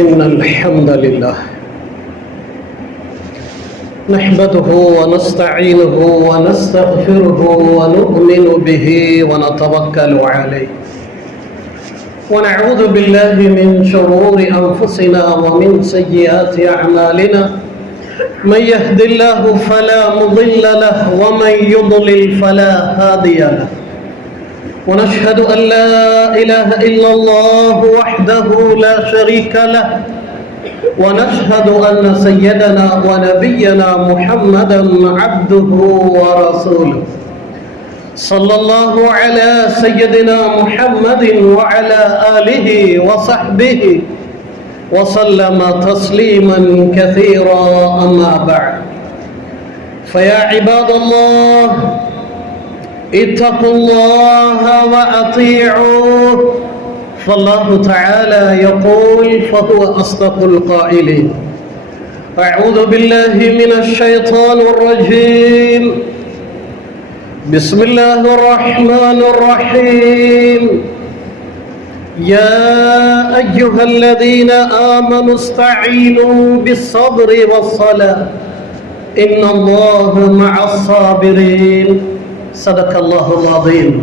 إن الحمد لله نحمده ونستعينه ونستغفره ونؤمن به ونتوكل عليه ونعوذ بالله من شرور أنفسنا ومن سيئات أعمالنا من يهد الله فلا مضل له ومن يضلل فلا هادي له ونشهد أن لا إله إلا الله وحده لا شريك له ونشهد أن سيدنا ونبينا محمدا عبده ورسوله صلى الله على سيدنا محمد وعلى آله وصحبه وسلم تسليما كثيرا أما بعد فيا عباد الله اتقوا الله وأطيعوه فالله تعالى يقول فهو أصدق القائلين أعوذ بالله من الشيطان الرجيم بسم الله الرحمن الرحيم يا أيها الذين آمنوا استعينوا بالصبر والصلاة إن الله مع الصابرين صدق الله العظيم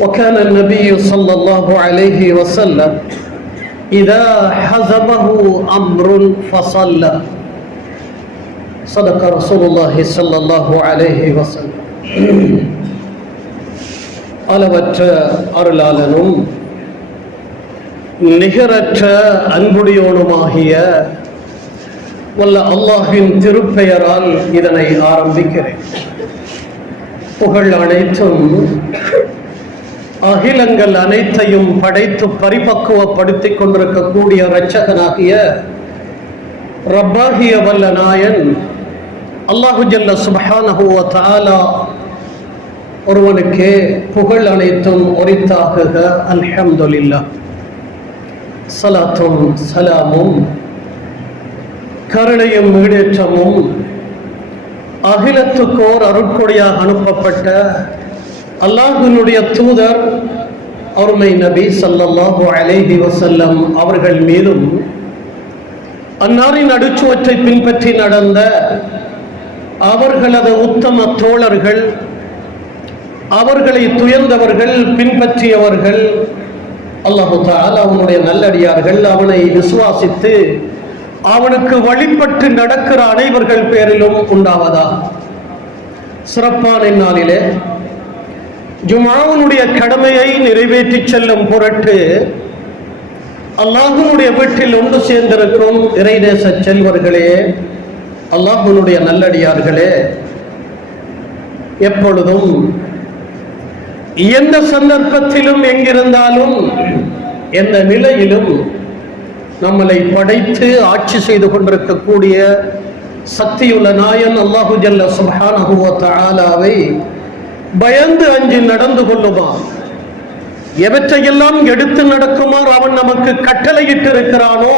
وكان النبي صلى الله عليه وسلم إذا حزبه أمر فصلى صدق رسول الله صلى الله عليه وسلم அளவற்ற அருளாளனும் நிகரற்ற அன்புடையோனுமாகிய வல்ல அல்லாஹ்வின் திருப்பெயரால் இதனை ஆரம்பிக்கிறேன். புகழ் அனைத்தும் அகிலங்கள் அனைத்தையும் படைத்து பரிபக்குவப்படுத்திக் கொண்டிருக்கக்கூடிய இரட்சகனாகிய ரப்பாகிய வல்ல நாயன் அல்லாஹு ஜல்ல சுப்ஹானஹு வ தஆலா ஒருவனுக்கே புகழ் அனைத்தும் உரித்தாகுக. அல்ஹம்துலில்லாஹ். ஸலாத்தும் ஸலாமும் கருணையும் ஈடேற்றமும் அகிலத்துக்கோர் அருட்கொடையாக அனுப்பப்பட்ட அல்லாஹ்வினுடைய தூதர் அருமை நபி ஸல்லல்லாஹு அலைஹி வஸல்லம் அவர்கள் மீதும் அன்னாரின் அடிச்சுவற்றை பின்பற்றி நடந்த அவர்களது உத்தம தோழர்கள், அவர்களை துயர்ந்தவர்கள், பின்பற்றியவர்கள், அல்லாஹு தஆலா அவனுடைய நல்லடியார்கள், அவனை விசுவாசித்து அவனுக்கு வழிபட்டு நடக்கிற அனைவர்கள் பேரிலும் உண்டாவதா. சிறப்பான நாளிலே ஜும்ஆவுடைய கடமையை நிறைவேற்றி செல்லும் பொருட்டு அல்லாஹ்வுடைய வீட்டில் ஒன்று சேர்ந்திருக்கும் இறைநேச செல்வர்களே, அல்லாஹ்வுடைய நல்லடியார்களே, எப்பொழுதும் எந்த சந்தர்ப்பத்திலும் எங்கிருந்தாலும் எந்த நிலையிலும் நம்மளை படைத்து ஆட்சி செய்து கொண்டிருக்கக்கூடிய சக்தியுள்ள நாயன் அல்லாஹு ஜல்ல சுப்ஹானஹு வ தஆலாவை பயந்து அஞ்சி நடந்து கொள்ளுமாறு, எவற்றையெல்லாம் எடுத்து நடக்குமாறு அவன் நமக்கு கட்டளையிட்டு இருக்கிறானோ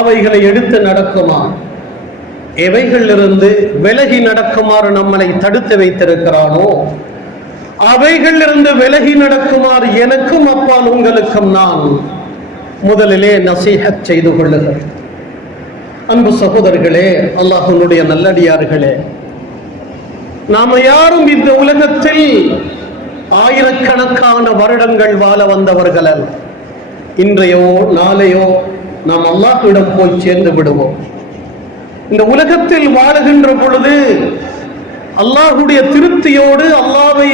அவைகளை எடுத்து நடக்குமாறு, எவைகளிலிருந்து விலகி நடக்குமாறு நம்மளை தடுத்து வைத்திருக்கிறானோ அவைகளிலிருந்து விலகி நடக்குமாறு எனக்கும் அப்பால் உங்களுக்கும் நான் முதலிலே நசீஹத் செய்து கொள்ளுகிறேன். அன்பு சகோதரர்களே, அல்லாஹ்வுடைய நல்லடியார்களே, நாம யாரும் இந்த உலகத்தில் ஆயிரக்கணக்கான வருடங்கள் வாழ வந்தவர்கள் அல்ல. இன்றையோ நாளையோ நாம் அல்லாஹ்விடம் போய் சேர்ந்து விடுவோம். இந்த உலகத்தில் வாழுகின்ற பொழுது அல்லாஹ்வுடைய திருப்தியோடு அல்லாஹ்வை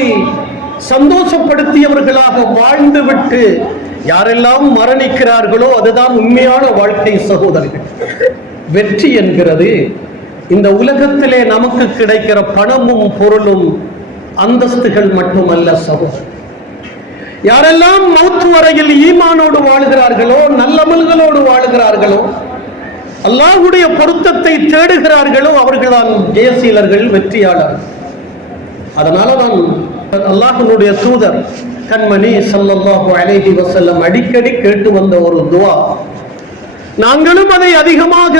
சந்தோஷப்படுத்தியவர்களாக வாழ்ந்துவிட்டு யாரெல்லாம் மரணிக்கிறார்களோ அதுதான் உண்மையான வாழ்க்கை. சகோதரர்கள், வெற்றி என்கிறது இந்த உலகத்திலே நமக்கு கிடைக்கிற பணமும் பொருளும் அந்தஸ்துகள் மட்டுமல்ல. சகோதரர், யாரெல்லாம் மௌத் வரையில் ஈமானோடு வாழுகிறார்களோ, நல்லமல்களோடு வாழுகிறார்களோ, அல்லாஹ்வுடைய பொருத்தத்தை தேடுகிறார்களோ அவர்கள்தான் ஜெயசீலர்கள், வெற்றியாளர்கள். அதனால தான் அல்லாஹ்வுடைய தூதர் கண்மணி ஸல்லல்லாஹு அலைஹி வஸல்லம் அடிக்கடி கேட்டு வந்த ஒரு துஆ, நாங்களும் அதை அதிகமாக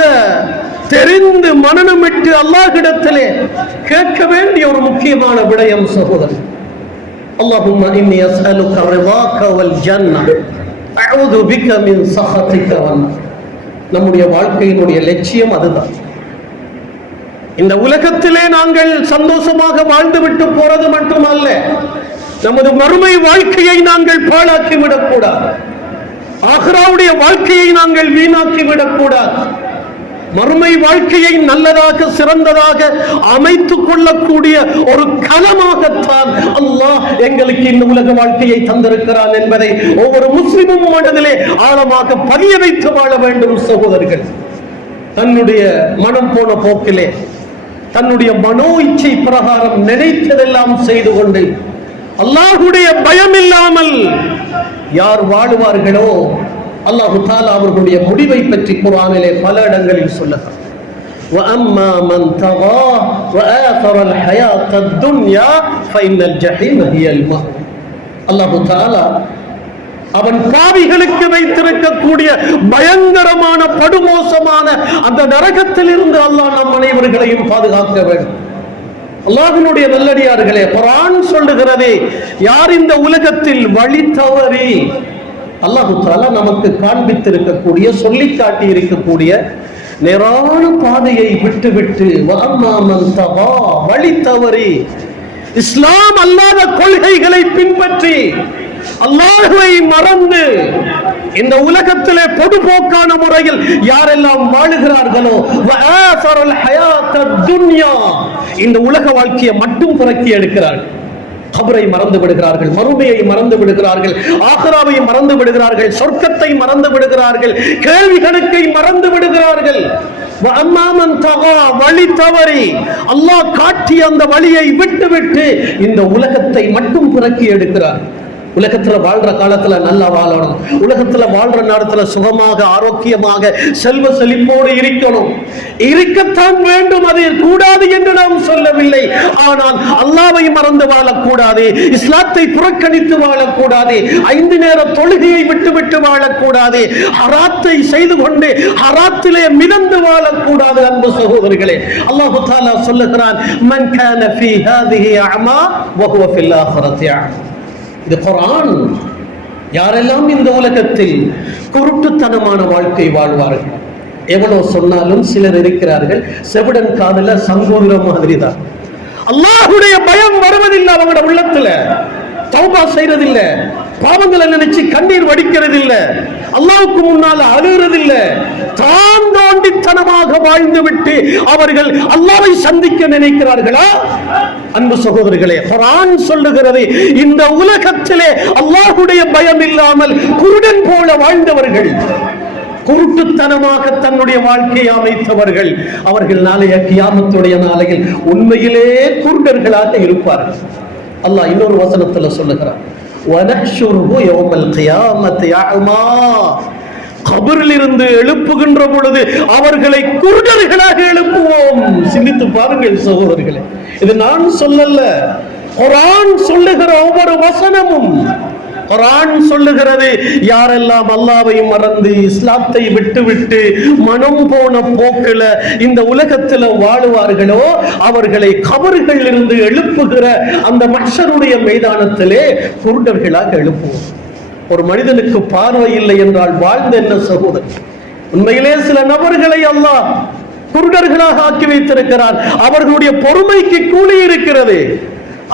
தெரிந்து மனனமிட்டு அல்லாஹ்விடத்திலே கேட்க வேண்டிய ஒரு முக்கியமான விடயம். சகோதரர், அல்லாஹும்ம இன்னி அஸ்அலுக ரிதாக வல் ஜன்னah அஊது பிக மின் ஸஹதிக வன்னார். நம்முடைய வாழ்க்கையினுடைய லட்சியம் அதுதான். இந்த உலகத்திலே நாங்கள் சந்தோஷமாக வாழ்ந்துவிட்டு போறது மட்டுமல்ல, நமது மறுமை வாழ்க்கையை நாங்கள் பாழாக்கி விடக்கூடாது. ஆகிராவுடைய வாழ்க்கையை நாங்கள் வீணாக்கி விடக்கூடாது. மறுமை வாழ்க்கையை நல்லதாக சிறந்ததாக அமைத்துக் கொள்ளக்கூடிய ஒரு களமாகத்தான் அல்லாஹ் எங்களுக்கு இந்த உலக வாழ்க்கையை தந்திருக்கிறான் என்பதை ஒவ்வொரு முஸ்லிமும் மனதிலே ஆழமாக பதிய வைத்து வாழ வேண்டும். சகோதரர்கள், தன்னுடைய மனம் போன போக்கிலே தன்னுடைய மனோ இச்சை பிரகாரம் நினைத்ததெல்லாம் செய்து கொண்டு அல்லாஹ்வுடைய பயம் இல்லாமல் யார் வாழுவார்களோ அல்லாஹு தஆலா அவர்களுடைய முடிவை பற்றி குர்ஆனிலே பல இடங்களில் சொல்லுகிறார். وَأَمَّا مَنْ طَغَى وَآثَرَ الْحَيَاةَ الدُّنْيَا فَإِنَّ الْجَحِيمَ هِيَ الْمَأْوَى. அல்லாஹு தஆலா அவன் பாவிகளுக்கு வைத்திருக்கக்கூடிய பயங்கரமான படுமோசமான அந்த நரகத்தில் இருந்து அல்லாஹ் நம் அனைவர்களையும் பாதுகாக்க வேண்டும். அல்லாஹ்வினுடைய நல்லடியார்களே, குர்ஆன் சொல்லுகிறதே, யார் இந்த உலகத்தில் வழி தவறி அல்லாஹ் தஆலா நமக்கு காண்பித்திருக்கக்கூடிய சொல்லி காட்டி இருக்கக்கூடிய நேரான பாதையை விட்டுவிட்டு வழி தவறி இஸ்லாம் அல்லாத கொள்கைகளை பின்பற்றி அல்லாஹ்வை மறந்து இந்த உலகத்திலே பொதுபோக்கான முறையில் யாரெல்லாம் வாழுகிறார்களோ இந்த உலக வாழ்க்கையை மட்டும் புரக்கி எடுக்கிறார்கள். கபரை மறந்து விடுகிறார்கள், மறுமையை மறந்து விடுகிறார்கள், ஆகிராவை மறந்து விடுகிறார்கள், சொர்க்கத்தை மறந்து விடுகிறார்கள், கேள்வி கணக்கை மறந்து விடுகிறார்கள். வழி தவறி அல்லாஹ் காட்டிய அந்த வழியை விட்டுவிட்டு இந்த உலகத்தை மட்டும் புரக்கி எடுக்கிறார். உலகத்துல வாழ்ற காலத்துல நல்லா வாழணும், உலகத்துல வாழ்ற நேரத்துல சுகமாக ஆரோக்கியமாக செல்வ செழிப்போடு இருக்கணும், இருக்கத்தான் வேண்டும். அது கூடாது என்று நாம் சொல்லவில்லை. ஆனால் அல்லாஹ்வை மறந்து வாழக்கூடாது, இஸ்லாத்தை புறக்கணித்து வாழக்கூடாது, 5 நேர தொழுகையை விட்டு வாழக்கூடாது, ஹராத்தை செய்து கொண்டு ஹராத்திலே மிதந்து வாழக்கூடாது. அன்பு சகோதரர்களே, அல்லாஹ் தஆலா சொல்லுகிறான், மன் கான ஃபீ ஹாதிஹி அமா வ ஹுவ ஃபில் ஆখিরাতি அமா. இது குர்ஆன். யாரெல்லாம் இந்த உலகத்தில் குருட்டுத்தனமான வாழ்க்கை வாழ்வார்கள், எவ்வளவு சொன்னாலும் சிலர் இருக்கிறார்கள் செவிடன் காதுல சங்கோதிர மாதிரி தான். அல்லாஹ்வுடைய பயம் வருவதில்லை அவங்களோட உள்ளத்துல, தௌபா செய்யறதில்ல, பாவங்களை நினைச்சு கண்ணீர் வடிக்கிறதில்ல, அல்லாஹ்வுக்கு முன்னால் அழுகிறதில்ல, தான் தோண்டித்தனமாக வாழ்ந்து விட்டு அவர்கள் அல்லாஹ்வை சந்திக்க நினைக்கிறார்களா? அன்பு சகோதரர்களே, குர்ஆன் சொல்லுகிறது, இந்த உலகத்திலே அல்லாஹ்வுடைய பயம் இல்லாமல் குருடன் போல வாழ்ந்தவர்கள், குருட்டுத்தனமாக தன்னுடைய வாழ்க்கையை அமைத்தவர்கள், அவர்கள் நாளைய கியாமத்துடைய நாளையில் உண்மையிலே குருடர்களாக இருப்பார்கள். அல்லாஹ் இன்னொரு வசனத்துல சொல்லுகிறார், வனஹ்ஷுருஹு யௌமல் கியாமத்தி அமா. கபரில் இருந்து எழுப்புகின்ற பொழுது அவர்களை குருடர்களாக எழுப்புவோம். சிந்தித்து பாருங்கள் சகோதரர்களே, இது நான் சொல்லல, குர்ஆன் சொல்லுகிற ஒவ்வொரு வசனமும். குர்ஆன் சொல்லுகிறது, யாரெல்லாம் அல்லாஹ்வை மறந்து இஸ்லாத்தை விட்டு மனம் போன போக்குல இந்த உலகத்தில் வாழுவார்களோ அவர்களை கபர்களில் இருந்து எழுப்புகிற அந்த மஹ்ஷருடைய மைதானத்திலே குருடர்களாக எழுப்புவோம். ஒரு மனிதனுக்கு பார்வை இல்லை என்றால் வாழ்ந்த என்ன சகோதரர்? உண்மையிலே சில நபர்களை அல்லாஹ் குருடர்களாக ஆக்கி வைத்திருக்கிறார். அவர்களுடைய பொறுமைக்கு கூலி இருக்கிறது,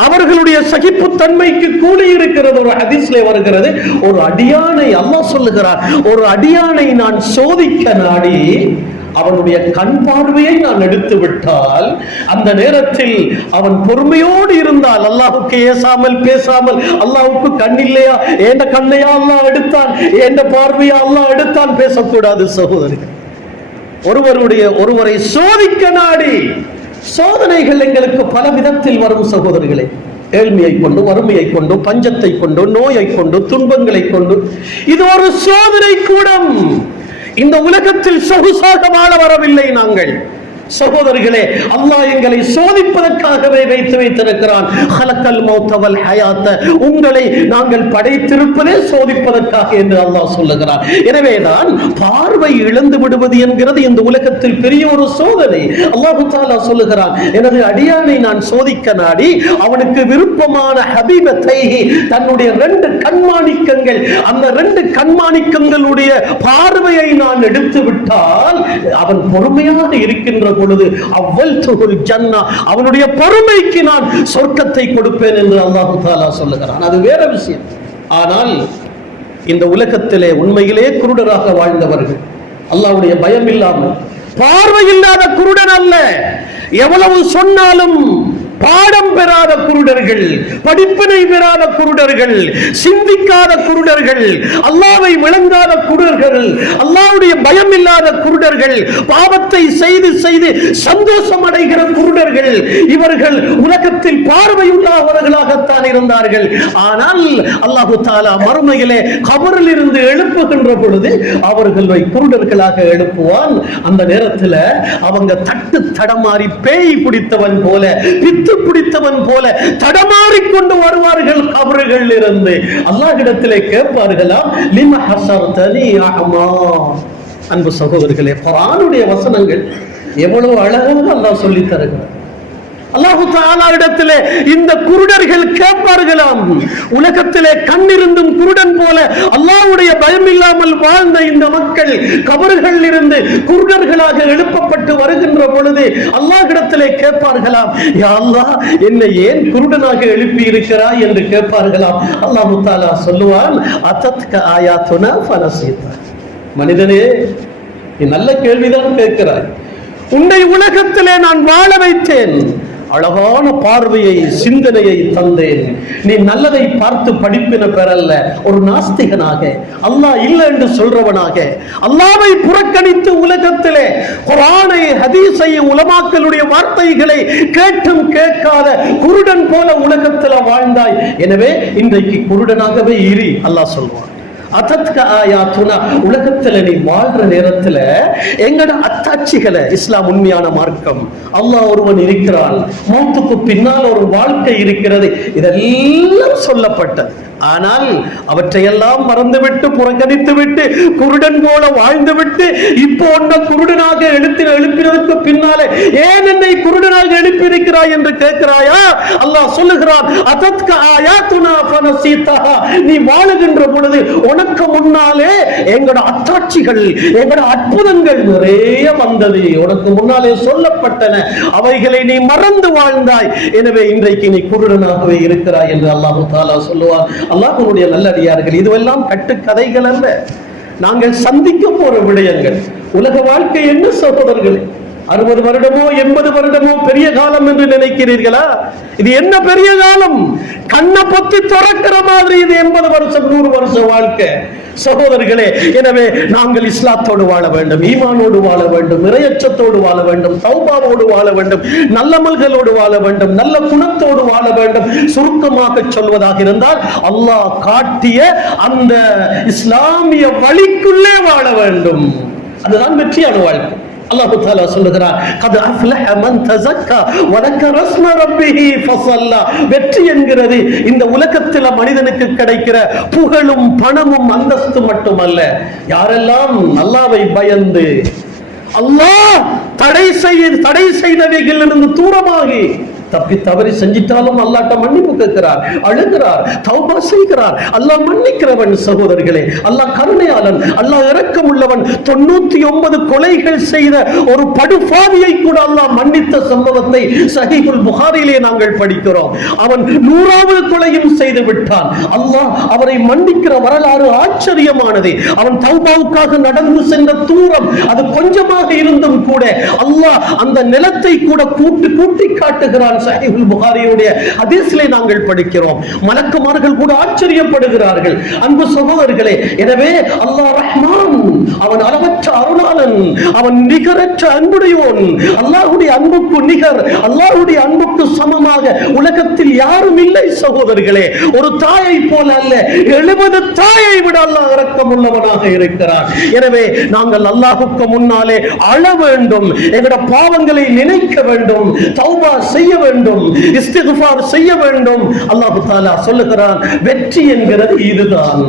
அவர்களுடைய சகிப்பு தன்மைக்கு கூலி இருக்கிறது. ஒரு ஹதீஸ்ல வருகிறது, ஒரு அடியானை அல்லாஹ் சொல்லுகிறார், ஒரு அடியானை நான் சோதிக்க நாடி அவனுடைய கண் பார்வையை நான் எடுத்து விட்டால், அந்த நேரத்தில் அவன் பொறுமையோடு இருந்தால், அல்லாஹ்வுக்கு ஏசாமல் பேசாமல், அல்லாஹ்வுக்கு கண் இல்லையா, ஏண்ட கண்ணையா அல்லாஹ் எடுத்தான், ஏண்ட பார்வையா அல்லாஹ் எடுத்தான் பேசக்கூடாது சகோதரர்கள். ஒருவரை சோதிக்க நாடி, சோதனைகள் எங்களுக்கு பல விதத்தில் வரும் சகோதரர்களே. ஏழ்மையை கொண்டு, வறுமையை கொண்டு, பஞ்சத்தை கொண்டு, நோயை கொண்டு, துன்பங்களை கொண்டு. இது ஒரு சோதனை கூடம். இந்த உலகத்தில் சொகுசாக வாழ வரவில்லை நாங்கள். சகோதரர்களே, அல்லாஹ் எங்களை சோதிப்பதற்காகவே வைத்து வைத்திருக்கிறான். ஹலக்கல் மௌத வல் ஹயாத்த, உங்களை நாங்கள் படைத்திருப்பதே சோதிப்பதற்காக என்று அல்லாஹ் சொல்லுகிறான். எனவேதான் பார்வை இழந்து விடுவது என்கிறது இந்த உலகத்தில் பெரிய ஒரு சோதனை. அல்லாஹ் தஆலா சொல்லுகிறான், எனது அடியானை நான் சோதிக்க நாடி அவனுக்கு விருப்பமான ஹபீபத்தைஹி, தன்னுடைய 2 கண்மாணிக்கங்கள், அந்த 2 கண்மாணிக்கங்களுடைய பார்வையை நான் எடுத்து விட்டால் அவன் பொறுமையாக இருக்கின்ற பொழுது அவ்வல்துல் ஜன்னா, அவனுடைய பொறுமைக்கு நான் சொர்க்கத்தை கொடுப்பேன் என்று அல்லாஹ் தஆலா சொல்லுகிறான். அது வேற விஷயம். ஆனால் இந்த உலகத்திலே உண்மையிலே குருடராக வாழ்ந்தவர்கள், அல்லாஹ்வுடைய பயம் இல்லாமல், பார்வை இல்லாத குருடன் அல்ல, எவ்வளவு சொன்னாலும் பாடம் பெறாத குருடர்கள், படிப்பினை பெறாத குருடர்கள், சிந்திக்காத குருடர்கள், அல்லாஹ்வை விளங்காத குருடர்கள், அல்லாஹ்வுடைய பயம் இல்லாத குருடர்கள், பாவத்தை செய்து செய்து சந்தோஷம் அடைகிற குருடர்கள், இவர்கள் உலகத்தில் பார்வையுள்ளவர்களாகத்தான் இருந்தார்கள். ஆனால் அல்லாஹ் தஆலா மறுமையிலே கபரில் இருந்து எழுப்புகின்ற பொழுது அவர்களை குருடர்களாக எழுப்புவான். அந்த நேரத்தில் அவங்க தட்டு தடமாறி பேய் பிடித்தவன் போல, பித்து பிடித்தவன் போல தடமாறிக்கொண்டு வருவார்கள். கபறுகள் இருந்து அல்லாஹ்விடத்திலே கேட்பார்களாம், லிம ஹஸர்தனி அஹமா. அன்பு சகோதரர்களே, குர்ஆனுடைய வசனங்கள் எவ்வளவு அழகாக அல்லாஹ் சொல்லி தருகிறார். அல்லாஹ் தஆலா இடத்திலே இந்த குருடர்கள் கேட்பார்களாம், உலகத்திலே கண்ணிருந்தும் குருடன் போல அல்லாஹ்வுடைய பயம் இல்லாமல் வாழ்ந்த இந்த மக்கள் கபறுகளில் இருந்து குருடர்களாக எழுப்பப்பட்டு வருகின்ற பொழுது அல்லாஹ்விடத்திலே கேட்பார்களாம், யா அல்லாஹ், என்னை ஏன் குருடனாக எழுப்பி இருக்கிறாய் என்று கேட்பார்களாம். அல்லாஹ் தஆலா சொல்லுவான், அதத்க ஆயாத்துனா ஃபனஸீதா. மனிதனே, நீ நல்ல கேள்விதான் கேட்கிறாய். உன்னை உலகத்திலே நான் வாழ வைத்தேன், அழகான பார்வையை, சிந்தனையை தந்தேன். நீ நல்லதை பார்த்து படிப்பின பெறல்ல, ஒரு நாஸ்திகனாக, அல்லாஹ் இல்லை என்று சொல்றவனாக, அல்லாஹ்வை புறக்கணித்து உலகத்திலே குர்ஆனை, ஹதீஸை, உலமாக்களுடைய வார்த்தைகளை கேட்டும் கேட்காத குருடன் போல உலகத்தில் வாழ்ந்தாய். எனவே இன்றைக்கு குருடனாகவே இரு, அல்லாஹ் சொல்வான். அதத்க ஆயாத்துனா, உலகத்துல நீ வாழ்ற நேரத்துல எங்கட அத்தாட்சிகளை, இஸ்லாம் உண்மையான மார்க்கம், அல்லாஹ் ஒருவன் இருக்கிறான், மௌத்துக்கு பின்னால் ஒரு வாழ்க்கை இருக்கிறது, இதெல்லாம் சொல்லப்பட்டது. ஆனால் அவற்றையெல்லாம் மறந்துவிட்டு, புறக்கணித்து விட்டு, குருடன் போல வாழ்ந்து விட்டு, இப்போ ஒன்ன குருடனாக எழுப்பினதுக்கு பின்னாலே ஏன் என்னை குருடனாக எழுப்பியிருக்கிறாய் என்று கேட்கிறாயா? அல்லாஹ் சொல்லுகிறான், அதத்க ஆயாத்துனா ஃபனஸீதஹா. நீ வாழுகின்ற பொழுது உனக்கு முன்னாலே எங்கட அத்தாட்சிகள், எங்கட அற்புதங்கள் நிறைய வந்தது, உனக்கு முன்னாலே சொல்லப்பட்டன, அவைகளை நீ மறந்து வாழ்ந்தாய். எனவே இன்றைக்கு நீ குருடனாகவே இருக்கிறாய் என்று அல்லாஹ் தஆலா சொல்லுவார். அல்லாஹ்வுடைய நல்லடியார்கள், இதுவெல்லாம் கட்டுக்கதைகள் அல்ல, நாங்கள் சந்திக்க போற விடயங்கள். உலக வாழ்க்கை என்ன சகோதரர்களே? 60 வருடமோ 80 வருடமோ பெரிய காலம் என்று நினைக்கிறீர்களா? இது என்ன பெரிய காலம்? கண்ணை பொத்தி திறக்கிற மாதிரி இது 80 வருஷம் 100 வருஷ வாழ்க்கை சகோதரர்களே. எனவே நாங்கள் இஸ்லாத்தோடு வாழ வேண்டும், ஈமானோடு வாழ வேண்டும், இறையச்சத்தோடு வாழ வேண்டும், தௌபாவோடு வாழ வேண்டும், நல்லமல்களோடு வாழ வேண்டும், நல்ல குணத்தோடு வாழ வேண்டும். சுருக்கமாக சொல்வதாக இருந்தால், அல்லாஹ் காட்டிய அந்த இஸ்லாமிய வழிக்குள்ளே வாழ வேண்டும். அதுதான் வெற்றியான வாழ்க்கை. அல்லாஹ் தஆலா சொல்லுகிறார், கத் அஃப்லஹ மன் தஸக்கா வ ذكر اسم ربه فصلى. வெற்றி என்கிறது இந்த உலகத்தில் மனிதனுக்கு கிடைக்கிற புகழும் பணமும் அந்தஸ்து மட்டுமல்ல, யாரெல்லாம் அல்லாஹ்வை பயந்து, அல்லாஹ் தடை செய்தவைகளிலிருந்து தூரமாகி தப்பி தவறி செஞ்சிட்டாலும் அல்லாஹ்ட்ட மன்னிப்பு கேட்கிறார், அழுகிறார், தௌபா செய்கிறார். அல்லாஹ் மன்னிக்கிறவன் சகோதரர்களே, அல்லாஹ் கருணையாளன், அல்லாஹ் இரக்கம் உள்ளவன். 99 கொலைகள் செய்த ஒரு படுபாவியை கூட அல்லாஹ் மன்னித்த சம்பவத்தை சஹீஹுல் புகாரியிலே நாங்கள் படிக்கிறோம். அவன் 100வது கொலையும் செய்து விட்டான், அல்லாஹ் அவரை மன்னிக்கிற வரலாறு ஆச்சரியமானது. அவன் தௌபாவுக்காக நடந்து சென்ற தூரம் அது கொஞ்சமாக இருந்தும் கூட அல்லாஹ் அந்த நிலத்தை கூட கூட்டி காட்டுகிறான். சஹீஹுல் புகாரியுடைய ஹதீஸிலே நாங்கள் படிக்கிறோம். மலக்குமார்கள் கூட ஆச்சரியப்படுகிறார்கள். அன்பு சகோதரர்களே, எனவே அல்லாஹ் ரஹ்மான், அவன் அளவற்ற அருளாளன், அவன் நிகரற்ற அன்புடையோன். அல்லாஹ்வுடைய அன்புக்கு நிகர், அல்லாஹ்வுடைய அன்புக்கு சமமாக உலகத்தில் யாரும் இல்லை சகோதரர்களே. ஒரு தாயை போல அல்ல, 70 தாயை விட அல்லாஹ் இரக்கம் உள்ளவனாக ரஹீமாக இருக்கிறான். எனவே நாங்கள் அல்லாஹ்வுக்கு முன்னாலே அழ வேண்டும், எங்களுடைய பாவங்களை நினைக்க வேண்டும், தௌபா செய்ய வேண்டும், இஸ்திக்ஃபார் செய்ய வேண்டும். அல்லாஹ் தஆலா சொல்லுகிறான், வெற்றி என்கிறது இதுதான்.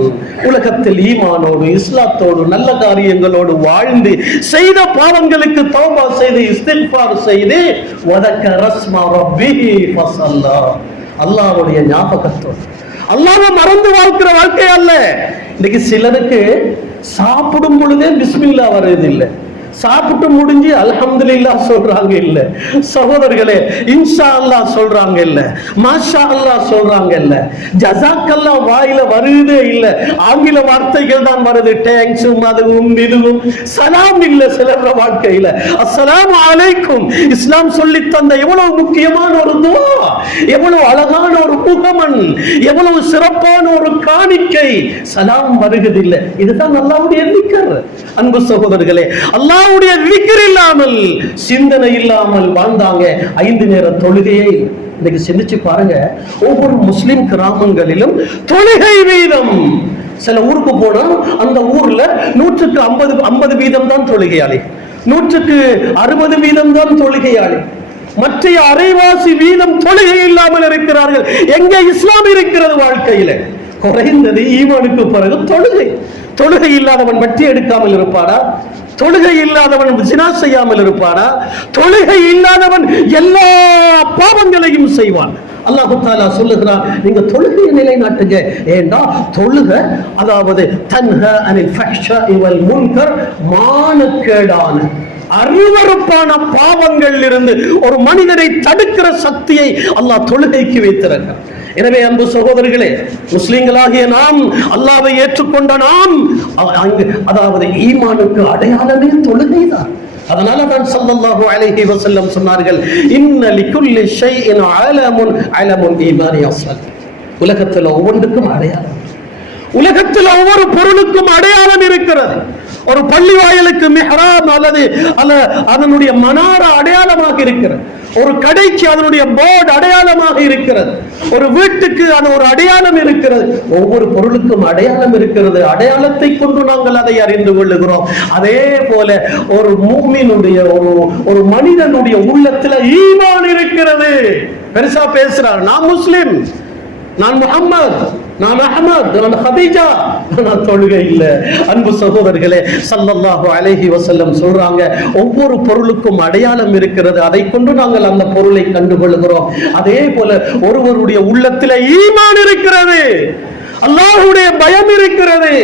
உலகத்தில் ஈமானோடு இஸ்லாத்தோடு நல்ல காரியங்களோடு வாழ்ந்து செய்த பாவங்களுக்கு தௌபா செய்து இஸ்திக்ஃபார் செய்து வதக்கர ரஸ்ம ரப்பிஹி ஃபஸல்லா, அல்லாஹ்வுடைய ஞாபகத்தோடு. அல்லாஹ்வை மறந்து வாழ்க்கிற வாழ்க்கை அல்ல. இன்னைக்கு சிலருக்கு சாப்பிடும் பொழுதே பிஸ்மில்லா வருது இல்லை, சாப்பிட்டு முடிஞ்சு அல்ஹம்துலில்லாஹ் சொல்றாங்க இல்ல. சகோதரர்களே, இன்ஷா அல்லாஹ் சொல்றாங்க இல்ல, மாஷா அல்லாஹ் சொல்றாங்க இல்ல, ஜஸாக்கல்லாஹ் வாயில வருதே இல்ல. ஆங்கில வார்த்தைகள் தான் வருது, தேங்க்ஸும் அதுவும் இதுவும். சலாம் இல்ல சிலர் வாழ்க்கையில. அஸ்ஸலாமு அலைக்கும் இஸ்லாம் சொல்லி தந்த எவ்வளவு முக்கியமான ஒரு துஆ, எவ்வளவு அழகான ஒரு முகமன், எவ்வளவு சிறப்பான ஒரு காணிக்கை. சலாம் வருவதில்லை. இதுதான் அல்லாஹ்வுடைய திக்ர். அன்பு சகோதரர்களே, அல்லாஹ் திக்ர் இல்லாமல், சிந்தனை இல்லாமல் வாழ்ந்தாங்க. 5 நேர தொழுகையை இன்னைக்கு சிந்திச்சு பாருங்க. ஒவ்வொரு முஸ்லிம் கிராமங்களிலும் தொழுகை வீதம், சில ஊருக்கு போனா அந்த ஊர்ல 100க்கு 50 வீதம் தான் தொழுகையாளி, 100க்கு 60 வீதம் தான் தொழுகையாளி. மற்ற அரைவாசி வீதம் தொழுகை இல்லாமல் இருக்கிறார்கள். எங்க இஸ்லாம் இருக்கிறது வாழ்க்கையில? குறைந்தது ஈமானுக்கு பிறகு தொழுகை. தொழுகை இல்லாதவன் வட்டி எடுக்காமல் இருப்பாரா? தொழுகை இல்லாதவன் ஜினா செய்யாமல் இருப்பாரா? தொழுகை இல்லாதவன் எல்லா பாவங்களையும் செய்வான். அல்லாஹ் தஆலா சொல்லுகிறான், நீங்க தொழுகையை நிலைநாட்டுங்க. ஏண்டா தொழுகை அதாவது தன்ஹா அனில் ஃபஹ்ஷாஇ வல் முன்கர், மானக்கேடான அருவருப்பான பாவங்கள் இருந்து ஒரு மனிதனை தடுக்கிற சக்தியை அல்லாஹ் தொழுகைக்கு வைத்திருக்கிறார். எனவே அன்பு சகோதரர்களே, முஸ்லிம்களாகிய நாம், அல்லாஹ்வை ஏற்றுக்கொண்ட நாம், அதாவது ஈமானுக்கு அடையாளமே தொழுகைதான். அதனால தான் ஸல்லல்லாஹு அலைஹி வஸல்லம் சொன்னார்கள், இன்ன லிகுல்லி ஷைஇன் அலமுன் அலமுல் ஈமானி யஸ்ஸல். உலகத்தில் ஒவ்வொன்றுக்கும் அடையாளம், உலகத்தில் ஒவ்வொரு பொருளுக்கும் அடையாளம் இருக்கிறது. ஒரு பள்ளி வாயிலுக்கு மிஹ்ராப் அல்லது அதனுடைய மனாரா அடையாளமாக இருக்கிறது. ஒரு கடைக்கு அதனுடைய போர்டு அடையாளமாக இருக்கிறது. ஒரு வீட்டுக்கு அது ஒரு அடையாளம் இருக்கிறது. ஒவ்வொரு பொருளுக்கும் அடையாளம் இருக்கிறது. அடையாளத்தை கொண்டு நாங்கள் அதை அறிந்து கொள்ளுகிறோம். அதே போல ஒரு மூமினுடைய ஒரு மனிதனுடைய உள்ளத்துல ஈமான் இருக்கிறது. பெருசா பேசுறார், நான் முஸ்லிம், நான் முஹம்மது, நான் அஹ்மத், நான் ஹதீஜா, நான் தொழுகை இல்லை. அன்பு சகோதரர்களே, ஸல்லல்லாஹு அலைஹி வஸல்லம் சொல்றாங்க, ஒவ்வொரு பொருளுக்கும் அடையாளம் இருக்கிறது. அதை கொண்டு நாங்கள் அந்த பொருளை கண்டுகொள்கிறோம். அதே போல ஒருவருடைய உள்ளத்தில் ஈமான் இருக்கிறது, அல்லாஹ்வுடைய பயம் இருக்கிறது,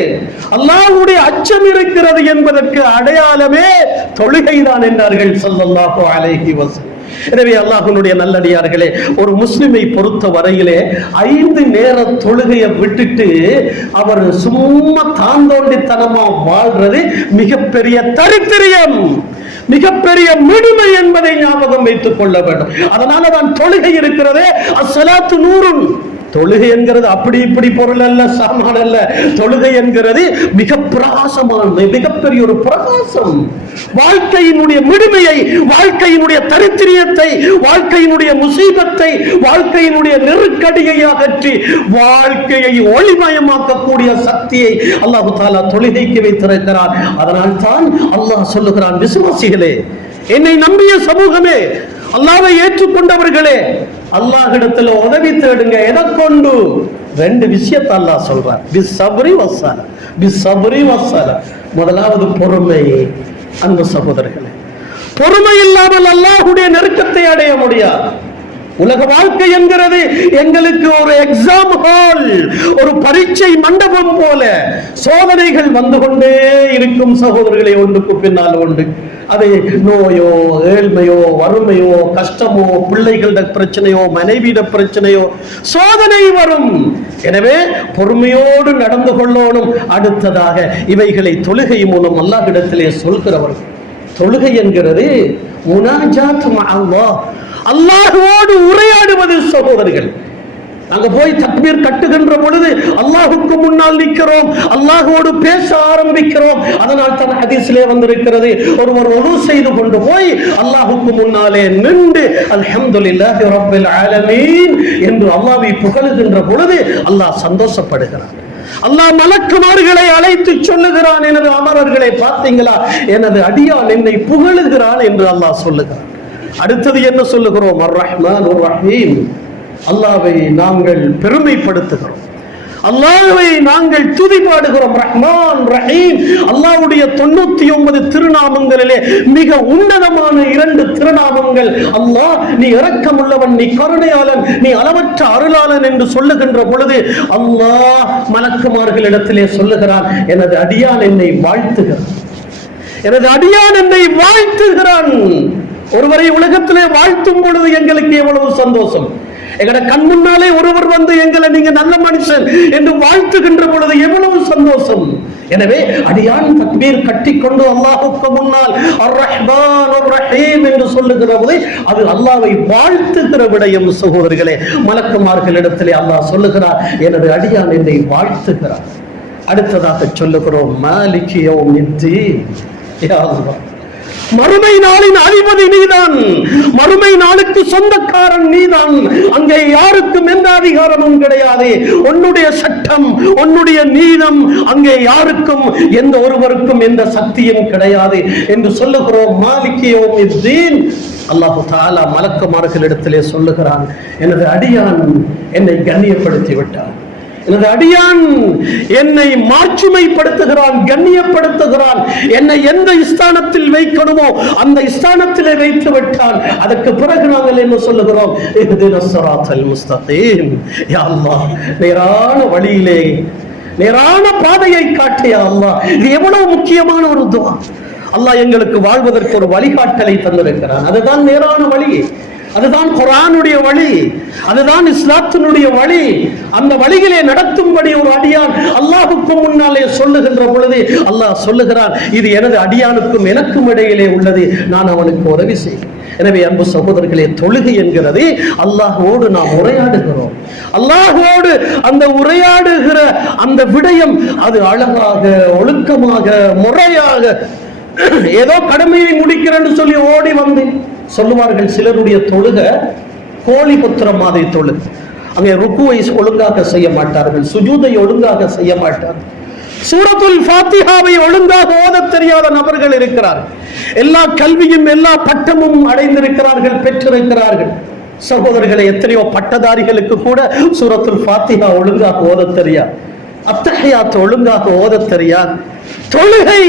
அல்லாஹ்வுடைய அச்சம் இருக்கிறது என்பதற்கு அடையாளமே தொழுகைதான் என்றார்கள் ஸல்லல்லாஹு அலைஹி வஸல்லம். எனவே அல்லாஹ்வுடைய நல்லடியார்களே, ஒரு முஸ்லிமை பொறுத்த வரையிலே 5 நேர தொழுகையை விட்டுட்டு அவர் சும்மா தாந்தோண்டித்தனமா வாழ்றது மிகப்பெரிய தரித்திரியம், மிகப்பெரிய மிடுமை என்பதை ஞாபகம் வைத்துக் கொள்ள வேண்டும். அதனால தான் தொழுகை இருக்கிறதே, அஸ்ஸலாத்து நூறுன். தொழுகை என்கிறது அப்படி இப்படி பொருள் அல்ல, சாமான் அல்ல. தொழுகை என்கிறது மிக பிரகாசமானது, மிகப்பெரிய ஒரு பிரகாசம். வாழ்க்கையினுடைய மிடுமையை, வாழ்க்கையினுடைய தரித்திரியத்தை, வாழ்க்கையினுடைய முசீபத்தை, வாழ்க்கையினுடைய நெருக்கடியை அகற்றி வாழ்க்கையை ஒளிமயமாக்கக்கூடிய சக்தியை அல்லாஹ் தஆலா தொழுகைக்கு வைத்திருக்கிறார். அதனால் தான் அல்லாஹ் சொல்லுகிறான், விசுவாசிகளே, என்னை நம்பிய சமூகமே, அல்லாஹ்வை ஏற்றுக்கொண்டவர்களே, அல்லாஹ்விடத்தில் உதவி தேடுங்க. எதை கொண்டு? 2 விஷயத்தை அல்லாஹ் சொல்றார், பிஸ்ஸப்ரி வஸ்ஸலா, பிஸ்ஸப்ரி வஸ்ஸலா. முதலாவது பொறுமை. அன்பு சகோதரர்களே, பொறுமை இல்லாமல் அல்லாஹ்வுடைய நெருக்கத்தை அடைய முடியாது. உலக வாழ்க்கை என்கிறது எங்களுக்கு ஒரு எக்ஸாம் ஹால், ஒரு பரீட்சை மண்டபம் போல சோதனைகள் வந்து கொண்டே இருக்கும் சகோதரர்களே, ஒன்றுக்கு பின்னால் ஒன்று. அது நோயோ, ஏழ்மையோ, வறுமையோ, கஷ்டமோ, பிள்ளைகளோட பிரச்சனையோ, மனைவியிட பிரச்சனையோ, சோதனை வரும். எனவே பொறுமையோடு நடந்து கொள்ளணும். அடுத்ததாக இவைகளை தொழுகை மூலம் அல்லாஹ்விடத்திலே சொல்கிறவர்கள். தொழுகை என்கிறது முனாஜாத் மஅல்லாஹ், அல்லாஹ்வோடு உரையாடுவது சகோதரர்கள். அங்க போய் தக்பீர் கட்டுகின்ற பொழுது அல்லாஹ்வுக்கு முன்னால் நிற்கிறோம், அல்லாஹ்வோடு பேச ஆரம்பிக்கிறோம். அதனால் தான் ஹதீஸிலே வந்திருக்கிறது, ஒருவர் wudu செய்து கொண்டு போய் அல்லாஹ்வுக்கு முன்னாலே நின்று அல்ஹம்துலில்லாஹி ரப்பில் ஆலமீன் என்று அல்லாஹ்வை புகழுகின்ற பொழுது அல்லாஹ் சந்தோஷப்படுகிறார். அல்லாஹ் மலக்குமார்களை அழைத்து சொல்லுகிறான், எனது அமரர்களை பார்த்தீங்களா, எனது அடியான் என்னை புகழுகிறான் என்று அல்லாஹ் சொல்லுகிறான். அடுத்தது என்ன சொல்லுகிறோம்? அர் ரஹ்மான் அர் ரஹீம். அல்லாஹ்வை நாங்கள் பெருமைப்படுத்துகிறோம், அல்லாஹ்வை நாங்கள் துதிபாடுகிறோம். ரஹ்மான் ரஹீம், அல்லாஹ்வுடைய 99 திருநாமங்களிலே மிக உன்னதமான 2 திருநாமங்கள். அல்லாஹ் நீ இரக்கமுள்ளவன், நீ கருணையாளன், நீ அளவற்ற அருளாளன் என்று சொல்லுகின்ற பொழுது அல்லாஹ் மலக்குமார்களிடத்திலே சொல்லுகிறான், எனது அடியான் என்னை வாழ்த்துகிறான், எனது அடியான் என்னை வாழ்த்துகிறான். ஒருவரை உலகத்திலே வாழ்த்தும் பொழுது எங்களுக்கு எவ்வளவு சந்தோஷம். எங்கட கண் முன்னாலே ஒருவர் வந்து எங்களை நீங்க நல்ல மனுஷன் என்று வாழ்த்துகின்ற பொழுது எவ்வளவு சந்தோஷம். எனவே அடியான் தக்பீர் கட்டிக்கொண்டு அல்லாஹ்வுக்கு முன்னால் அர் ரஹ்மான் அர் ரஹீம் என்று சொல்லுகிறது அது அல்லாஹ்வை வாழ்த்துகிற விடயம். சகோதரர்களே, மலக்குமார்களிடத்திலே அல்லாஹ் சொல்லுகிறார், எனது அடியான் என்னை வாழ்த்துகிறார். அடுத்ததாக சொல்லுகிறோம், மாலிகி யௌமித்தீன். யா அல்லாஹ், மறுமை நாளின் அதிபதி நீதான், மறுமை நாளுக்கு சொந்தக்காரன் நீதான். அங்கே யாருக்கும் எந்த அதிகாரமும் கிடையாது. உன்னுடைய சட்டம், உன்னுடைய நீதம் அங்கே யாருக்கும், எந்த ஒருவருக்கும் எந்த சக்தியும் கிடையாது என்று சொல்லுகிறோம். மாலிகி யௌமித்தீன். அல்லாஹு தஆலா மலக்குமார்களிடத்திலே சொல்லுகிறான், எனது அடியான் என்னை கண்ணியப்படுத்தி விட்டான், எனது அடியான் என்னை மாட்சிமைப்படுத்துகிறான், கண்ணியப்படுத்துகிறான். என்னை எந்த ஸ்தானத்தில் வைக்கணுமோ அந்த ஸ்தானத்திலே வைத்து விட்டான். அதற்கு பிறகு நாங்கள் என்ன சொல்லுகிறோம்? இஹ்தினஸ் ஸிராத்தல் முஸ்தகீம். யா அல்லாஹ், நேரான வழியிலே நேரான பாதையை காட்டிய அல்லாஹ். இது எவ்வளவு முக்கியமான ஒரு துஆ. அல்லாஹ் எங்களுக்கு வாழ்வதற்கு ஒரு வழிகாட்டலை தந்திருக்கிறான். அதுதான் நேரான வழி, அதுதான் குர்ஆனுடைய வழி, அதுதான் இஸ்லாத்தினுடைய வழி. அந்த வழியிலே நடத்தும்படி ஒரு அடியான் அல்லாஹ்வுக்கு முன்னாலே சொல்லுகின்ற பொழுது அல்லாஹ் சொல்லுகிறான், இது எனது அடியானுக்கும் எனக்கும் இடையிலே உள்ளது, நான் அவனுக்கு உதவி செய்கிறேன். எனவே அன்பு சகோதரர்களே, தொழுகை என்கிறது அல்லாஹ்வோடு நாம் உரையாடுகிறோம். அல்லாஹ்வோடு அந்த உரையாடுகிற அந்த விடயம் அது அழகாக, ஒழுக்கமாக, முறையாக, ஏதோ கடமையை முடிக்கிறேன்னு சொல்லி ஓடி வந்து சொல்லுவார்கள். சிலருடைய தொழுகை கோழி புத்திரம் மாதிரி தொழுகை. அங்கே ருக்குவை ஒழுங்காக செய்ய மாட்டார்கள், சுஜூதை ஒழுங்காக செய்ய மாட்டார்கள், சூரத்துல் ஃபாத்திஹாவை ஒழுங்காக ஓத தெரியாத நபர்கள் இருக்கிறார்கள். எல்லா கல்வியும் எல்லா பட்டமும் அடைந்திருக்கிறார்கள், பெற்றிருக்கிறார்கள். சகோதரர்களை, எத்தனையோ பட்டதாரிகளுக்கு கூட சூரத்துல் ஃபாத்திஹா ஒழுங்காக ஓத தெரியாது, அத்தஹியாத் ஒழுங்காக ஓத தெரியாது. தொழுகை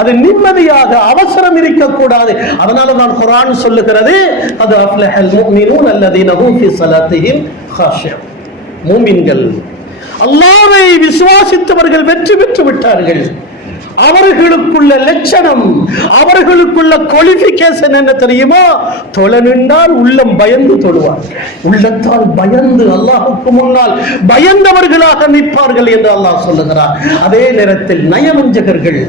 அது நிம்மதியாக, அவசரம் இருக்கக்கூடாது. அதனால தான் குர்ஆன் சொல்லுகிறது, அது அஃப்லஹல் முஃமினூன் அல்லதீன ஹும் ஃபீ ஸலாத்திஹிம் காஷியூன். மூமின்கள், அல்லாஹ்வை விசுவாசித்தவர்கள் வெற்றி பெற்று விட்டார்கள். அவர்களுக்குள்ள லட்சணம், அவர்களுக்குள்ள குவாலிஃபிகேஷன் என்ன தெரியுமா? தொழ நின்றால் உள்ளம் பயந்து தொழுவார், உள்ளத்தால் பயந்து அல்லாஹ்வுக்கு முன்னால் பயந்தவர்களாக நிற்பார்கள் என்று அல்லாஹ் சொல்லுகிறார். அதே நேரத்தில் நயவஞ்சகர்கள்,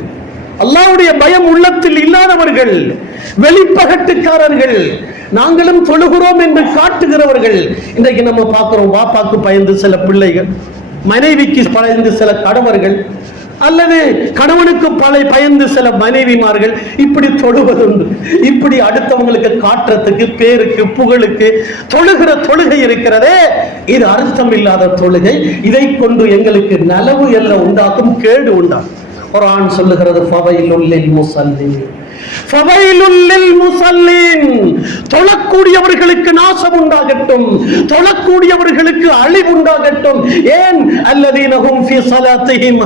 அல்லாஹ்வுடைய பயம் உள்ளத்தில் இல்லாதவர்கள், வெளிப்பகட்டுக்காரர்கள், நாங்களும் தொழுகிறோம் என்று காட்டுகிறவர்கள். இன்றைக்கு நம்ம பார்க்கிறோம், வாப்பாக்கு பயந்து சில பிள்ளைகள், மனைவிக்கு பயந்து சில கணவர்கள், அல்லது கணவனுக்கு பயந்து சில மனைவிமார்கள் இப்படி தொழுவதுண்டு. இப்படி அடுத்தவங்களுக்கு காட்டுறதுக்கு, பேருக்கு, புகழுக்கு தொழுகிற தொழுகை இருக்கிறதே, இது அர்த்தம் இல்லாத தொழுகை. இதை கொண்டு எங்களுக்கு நலவு எல்லாம் உண்டாக்கும், கேடு உண்டாகும். குர்ஆன் சொல்லுகிறது, ஃபவைலுல் லில் முஸல்லீன், ஃபவைலுல் லில் முஸல்லீன். தொழக்கூடியவர்களுக்கு நாசம் உண்டாகட்டும், தொழக்கூடியவர்களுக்கு அழிவு உண்டாகட்டும். ஏன்? அல்லதீன ஹும் ஃபீ ஸலாத்திஹிம்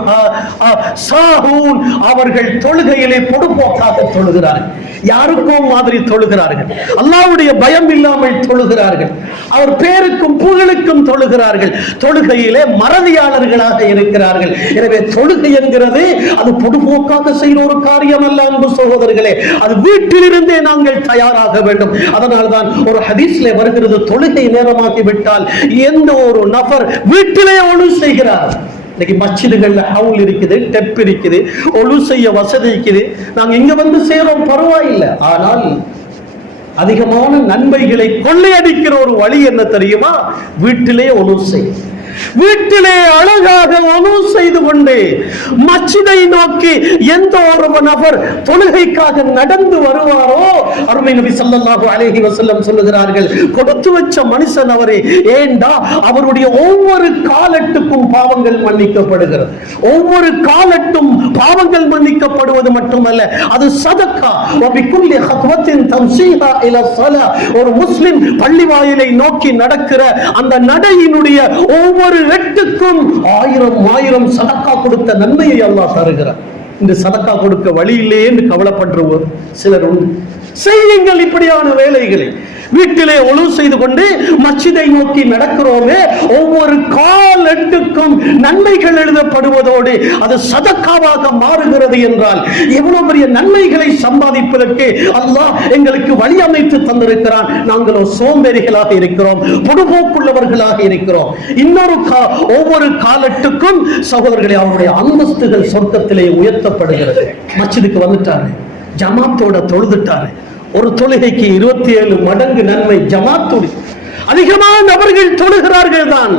சாஹூன். அவர்கள் தொழுகையிலே பொடுபோக்காக தொழுகிறார்கள், யாருக்கோ மாதிரி தொழுகிறார்கள், அல்லாஹ்வுடைய பயம் இல்லாமல் தொழுகிறார்கள், அவர் பேருக்கும் புகழுக்கும் தொழுகிறார்கள், தொழுகையிலே மறதியாளர்களாக இருக்கிறார்கள். எனவே தொழுகை என்கிறது அது பொடுபோக்காக செய்கிற ஒரு காரியம் அல்ல அன்பு சகோதரர்களே, அது வீட்டிலிருந்தே நாங்கள் தயாராக வேண்டும். அதனால்தான் ஒரு ஹதீஸ்ல வருகிறது, தொழுகை நேரமாகி விட்டால் எந்த ஒரு நபர் வீட்டிலே ஒழு செய்கிறார். இன்னைக்கு மஸ்ஜிதுகள்ல ஹவுல் இருக்குது, டெப் இருக்குது, ஒழு செய்ய வசதி இருக்குது, நாங்க இங்க வந்து செய்யறோம், பரவாயில்லை. ஆனால் அதிகமான நன்மைகளை கொள்ளையடிக்கிற ஒரு வழி என்ன தெரியுமா? வீட்டிலே ஒழு செய். வீட்டிலே அழகாக உணவு செய்து கொண்டு மஸ்ஜிதை நோக்கி எந்த ஒரு நபர் தொழுகைக்காக நடந்து வருவாரோ, அருமை நபி ஸல்லல்லாஹு அலைஹி வஸல்லம் சொல்லுகிறார்கள், கொடுத்து வச்ச மனுஷன் அவரே. ஏண்டா அவருடைய ஒவ்வொரு காலட்டுக்கும் பாவங்கள் மன்னிக்கப்படுகிறது. ஒவ்வொரு காலட்டும் பாவங்கள் மன்னிக்கப்படுவது மட்டுமல்ல, அது சதக்கா. வபிகுல்லி ஹத்வத்தின் தம்சீஹா இலா ஸலா. ஒரு முஸ்லிம் பள்ளிவாயிலை நோக்கி நடக்கிற அந்த நடையினுடைய ஒவ்வொரு எட்டுக்கும் 1000 சதக்கா கொடுத்த நன்மையை அல்லாஹ் தருகிறார். இந்த சதக்கா கொடுக்க வழி இல்லையே என்று கவலைப்படுற சிலர் உண்டு. செய்யுங்கள் இப்படியான வேலைகளை. வீட்டிலே ஒழுங்கு செய்து கொண்டு மஸ்ஜிதை நோக்கி நடக்கிறோமே, ஒவ்வொரு காலெட்டுக்கும் நன்மைகள் எழுதப்படுவதோடு அது சதக்காவாக மாறுகிறது என்றால் எவ்வளவு பெரிய நன்மைகளை சம்பாதிப்பதற்கு அல்லாஹ் எங்களுக்கு வழி அமைத்து தந்திருக்கிறான். நாங்களோ சோம்பேறிகளாக இருக்கிறோம், பொடுபோக்குள்ளவர்களாக இருக்கிறோம். ஒவ்வொரு காலெட்டுக்கும் சகோதரர்களே அவருடைய அந்தஸ்துகள் சொர்க்கத்திலே உயர்த்தப்படுகிறது. மஸ்ஜிதுக்கு வந்துட்டாரு, ஜமாத்தோட தொழுதுட்டாரு. ஒரு தொழுகைக்கு 27 மடங்கு நன்மை ஜமாத்தோடு. அதிகமான நபர்கள் தொழுகிறார்கள் தான்,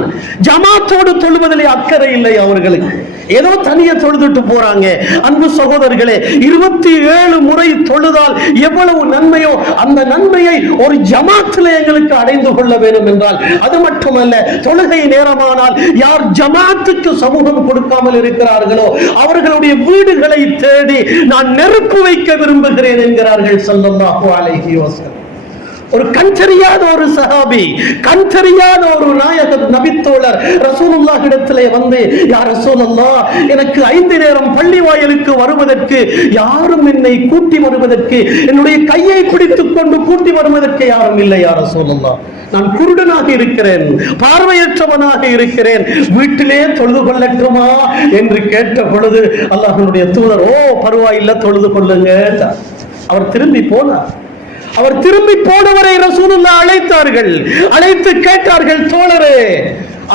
ஜமாத்தோடு தொழுவதிலே அக்கறை இல்லை அவர்களுக்கு. ஏதோ தனியே தொழுதுட்டு போறாங்க. அன்பு சகோதரர்களே, 27 முறை தொழுதால் எவ்வளவு நன்மையோ அந்த நன்மையை ஒரு ஜமாத்திலே எங்களுக்கு அடைந்து கொள்ள வேண்டும் என்றால், அது மட்டுமல்ல, தொழுகை நேரமானால் யார் ஜமாத்துக்கு சமூகம் கொடுக்காமல் இருக்கிறார்களோ அவர்களுடைய வீடுகளை தேடி நான் நெருப்பு வைக்க விரும்புகிறேன் என்கிறார்கள் ஸல்லல்லாஹு அலைஹி வஸல்லம். ஒரு கண் தெரியாத ஒரு சஹாபி, கண் தெரியாத ஒரு நாயகர் நபித்தோழர் ரசூலுல்லாஹ் இடத்திலே வந்து, யா ரசூலல்லாஹ், எனக்கு 5 நேரம் பள்ளி வாயிலுக்கு வருவதற்கு யாரும் என்னை கூட்டி வருவதற்கு, என்னுடைய கையை பிடித்துக் கொண்டு கூட்டி வருவதற்கு யாரும் இல்லை யா ரசூலல்லாஹ். நான் குருடனாக இருக்கிறேன், பார்வையற்றவனாக இருக்கிறேன், வீட்டிலே தொழுது கொள்ளட்டுமா என்று கேட்ட பொழுது அல்லாஹ்வுடைய தூதர், ஓ பரவாயில்லை, தொழுது கொள்ளுங்க. அவர் திரும்பி போனார். அவர் திரும்பி போனவரை ரசூலுல்லாஹ் அழைத்தார்கள். அழைத்து கேட்டார்கள், தோழரே,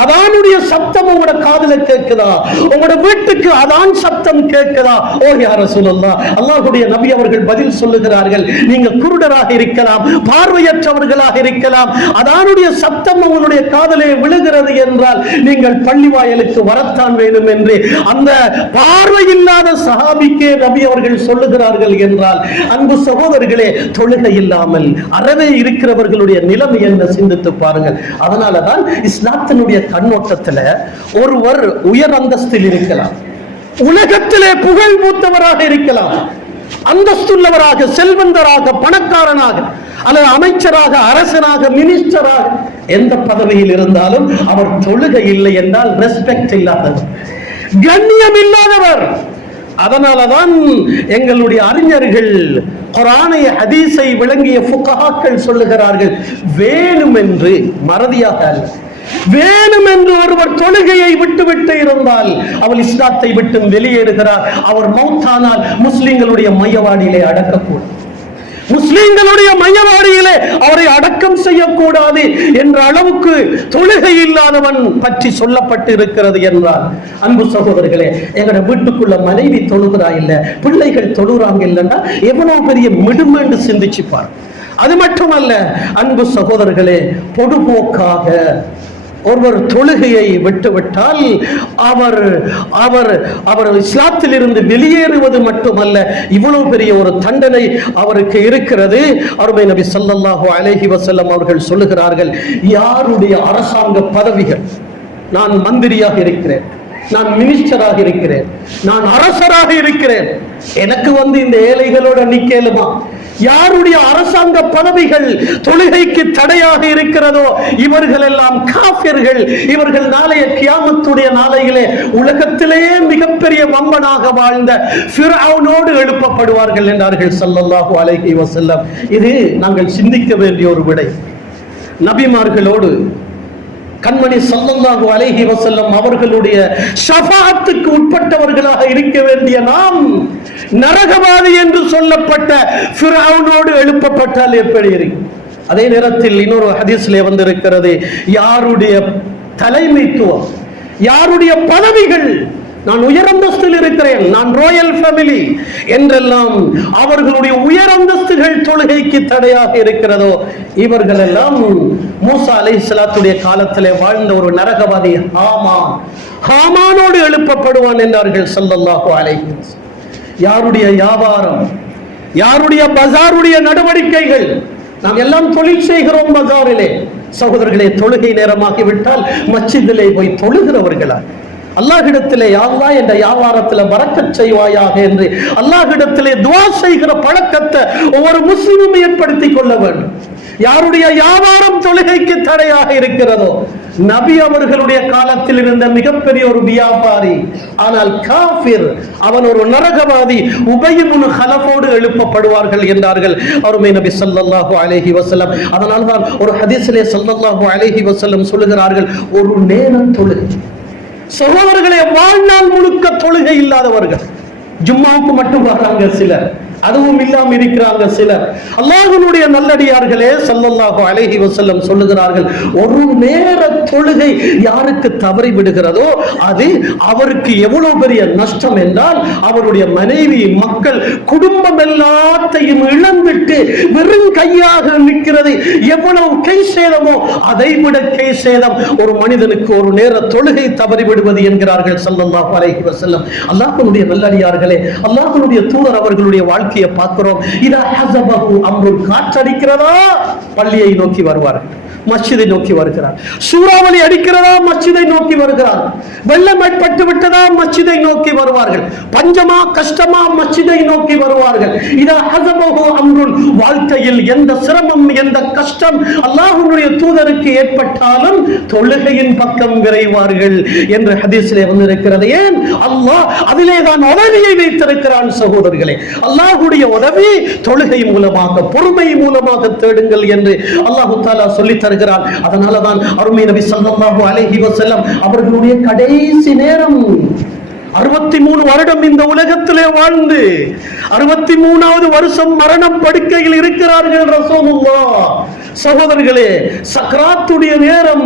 அதானுடைய சப்தம் உங்களோட காதுல கேட்குதா? உங்களோட வீட்டுக்கு அதான் சப்தம் கேட்குதா? ஓ யா ரசூலல்லாஹ், அல்லாஹ்வுடைய நபி அவர்கள் பதில் சொல்லுகிறார்கள், நீங்க குருடராக இருக்கலாம், பார்வையற்றவர்களாக இருக்கலாம், அதானுடைய சப்தம் உங்களுடைய காதலே விழுகிறது என்றால் நீங்கள் பள்ளி வாயிலுக்கு வரத்தான் வேண்டும் என்று அந்த பார்வையில்லாத சஹாபிக்கே நபி அவர்கள் சொல்லுகிறார்கள் என்றால், அன்பு சகோதரர்களே, தொழுகை இல்லாமல் அறவே இருக்கிறவர்களுடைய நிலைமை என்ன சிந்தித்து பாருங்கள். அதனாலதான் இஸ்லாத்தினுடைய கண்ணோட்டத்துல ஒருவர் உயர் அந்தஸ்தில் இருக்கலாம், உலகத்திலே புகழ் மூத்தவராக இருக்கலாம், அந்தஸ்துள்ளவராக, செல்வந்தராக, பணக்காரனாக, அல்லது அமைச்சராக, அரசனாக, மினிஸ்டராக, எந்த பதவியில் இருந்தாலும் அவர் தொழுகை இல்லை என்றால் ரெஸ்பெக்ட் இல்லாதவர், கண்ணியம் இல்லாதவர். அதனாலதான் எங்களுடைய அறிஞர்கள், குர்ஆனை ஹதீஸை விளங்கிய ஃபுகஹாக்கள் சொல்லுகிறார்கள், வேணுமென்று, மறதியாக அல்ல, வேணுமென்று ஒருவர் தொழுகையை விட்டு இருந்தால் அவர் இஸ்லாத்தை விட்டு வெளியேறுகிறார். அவர் மௌத்தானால் முஸ்லிம்களுடைய மையவாடியிலே அடக்கக்கூடாது, முஸ்லிம்களுடைய மையவாடியிலே அவரை அடக்கம் செய்யக்கூடாது என்ற அளவுக்கு தொழுகை இல்லாதவன் பற்றி சொல்லப்பட்டு இருக்கிறது என்றால், அன்பு சகோதரர்களே, எங்கட வீட்டுக்குள்ள மனைவி தொழுகிறா இல்ல, பிள்ளைகள் தொழுறாங்க இல்லைன்னா எவ்வளவு பெரிய மிடுமென்று சிந்திச்சுப்பார். அது மட்டுமல்ல, அன்பு சகோதரர்களே, பொதுபோக்காக ஒருவர் தொழுகையை விட்டுவிட்டால் அவர் அவர் அவர் இஸ்லாத்தில் இருந்து வெளியேறுவது மட்டுமல்ல, இவ்வளவு பெரிய ஒரு தண்டனை அவருக்கு இருக்கிறது. அருமை நபி ஸல்லல்லாஹு அலைஹி வஸல்லம் அவர்கள் சொல்லுகிறார்கள், யாருடைய அரசாங்க பதவிகள், நான் மந்திரியாக இருக்கிறேன், நான் மினிஸ்டராக இருக்கிறேன், நான் அரசராக இருக்கிறேன், எனக்கு இந்த ஏழைகளோட நிக்கலுமா? யாருடைய அரசாங்க பதவிகள் தொழுகைக்கு தடையாக இருக்கிறதோ இவர்கள் எல்லாம் காஃபிர்கள். இவர்கள் நாளைய கியாமத்துடைய நாளையிலே உலகத்திலேயே மிகப்பெரிய வம்பனாக வாழ்ந்த ஃபிரௌனோடு எழுப்பப்படுவார்கள் என்றார்கள் ஸல்லல்லாஹு அலைஹி வஸல்லம். இது நாங்கள் சிந்திக்க வேண்டிய ஒரு விடை. நபிமார்களோடு கண்மணி ஸல்லல்லாஹு அலைஹி வஸல்லம் அவர்களுடைய ஷஃபாஅத்துக்கு உட்பட்டவர்களாக இருக்க வேண்டிய நாம் நரகவாதி என்று சொல்லப்பட்ட ஃபிரௌனோடு எழுப்பப்பட்டால் எப்படி இருக்கும்? அதே நேரத்தில் இன்னொரு ஹதீஸ்ல வந்திருக்கிறது, யாருடைய தலைமைத்துவம், யாருடைய பதவிகள் நான் உயரந்தஸ்தில் இருக்கிறேன், நான் ராயல் ஃபேமிலி என்றெல்லாம் அவர்களுடைய உயரந்தஸ்துகள் தொழுகைக்கு தடையாக இருக்கிறதோ, இவர்கள் எல்லாம் மூசா அலைஹிஸ்ஸலாத்துடைய காலத்திலே வாழ்ந்த ஒரு நரகவாதி ஹாமானோடு எழுப்பப்படுவான் என்றார்கள் ஸல்லல்லாஹு அலைஹி வஸல்லம். யாருடைய வியாபாரம், யாருடைய பஜாருடைய நடவடிக்கைகள், நாம் எல்லாம் தொழில் செய்கிறோம் பஜாரிலே. சகோதரர்களே, தொழுகை நேரமாகிவிட்டால் மஸ்ஜிதிலே போய் தொழுகிறவர்களா? அல்லாஹ்விடத்திலே யா அல்லாஹ் என்ற வியாபாரத்தில் பரக்கத் செய்வாயாக என்று அல்லாஹ்விடத்திலே துஆ செய்கிற பழக்கத்தை ஒவ்வொரு முஸ்லிமும் ஏற்படுத்திக் கொள்ள வேண்டும். யாருடைய வியாபாரம் தொழுகைக்கு தடையாக இருக்கிறதோ, நபி அவர்களுடைய காலத்தில் இருந்த மிகப்பெரிய ஒரு வியாபாரி, ஆனால் காஃபிர், அவன் ஒரு நரகவாதி, உபய் இப்னு ஹலஃபோடு எழுப்பப்படுவார்கள் என்றார்கள் அருமை நபி ஸல்லல்லாஹு அலைஹி வஸல்லம். அதனால தான் ஒரு ஹதீஸிலே ஸல்லல்லாஹு அலைஹி வஸல்லம் சொல்லுகிறார்கள், ஒரு நேரம் தொழுகை. சகோதரர்களே, வாழ்நாள் முழுக்க தொழுகை இல்லாதவர்கள், ஜும்மாவுக்கு மட்டும் வர்றாங்க சிலர், அதுவும் இல்லாம இருக்கிறாங்க சிலர். அல்லாஹ்வுடைய நல்லடியார்களே ஸல்லல்லாஹு அலைஹி வஸல்லம் சொல்லுகிறார்கள், ஒரு நேர தொழுகை யாருக்கு தவறி விடுகிறதோ அது அவருக்கு எவ்வளவு பெரிய நஷ்டம் என்றால், அவருடைய மனைவி, மக்கள், குடும்பம் எல்லாத்தையும் இழந்துட்டு வெறும் கையாக நிற்கிறது எவ்வளவு கை சேதமோ அதை விட கை சேதம் ஒரு மனிதனுக்கு ஒரு நேர தொழுகை தவறி விடுவது என்கிறார்கள் ஸல்லல்லாஹு அலைஹி வஸல்லம். அல்லாஹ்வுடைய நல்லடியார்களே, அல்லாஹ்வுடைய தூதர் அவர்களுடைய வாழ்க்கையை பார்க்கிறோம். இதா ஹஸபஹு அம்ருன், காற்றடிக்கிறதா பள்ளியை நோக்கி வருவார்கள், மஸ்ஜிதை நோக்கி வருகிறார். சூறாவளி அடிக்கிறதா மஸ்ஜிதை நோக்கி வருகிறார். வெள்ளம் ஏற்பட்டு விட்டதா மஸ்ஜிதை நோக்கி வருவார்கள். பஞ்சமா கஷ்டமா மஸ்ஜிதை நோக்கி வருவார்கள். இதா ஹஸபஹு அம்ருன், வாழ்க்கையில் எந்த சிரமம் எந்த கஷ்டம் அல்லாஹ்வுடைய தூதருக்கு ஏற்பட்டாலும் தொழுகையின் பக்கம் விரைவார்கள் என்று ஹதீஸிலே வந்திருக்கிறது. ஏன்? அல்லாஹ் அதிலே தான் உதவியை வைத்திருக்கிறான். சகோதரர்களே, அல்லாஹ்வுடைய உதவி தொழுகை மூலமாக, பொறுமை மூலமாக தேடுங்கள் என்று அல்லாஹ் தஆலா சொல்லி தருகிறான். அதனாலதான் அருமை நபி ஸல்லல்லாஹு அலைஹி வஸல்லம் அவர்களுடைய கடைசி நேரம் 63 வருடம் இந்த உலகத்திலே வாழ்ந்து 63வது வருஷம் மரண படுக்கையில் இருக்கிறார்கள் ரசூலுல்லாஹ். சகோதரர்களே, சக்ராத்துடைய நேரம்,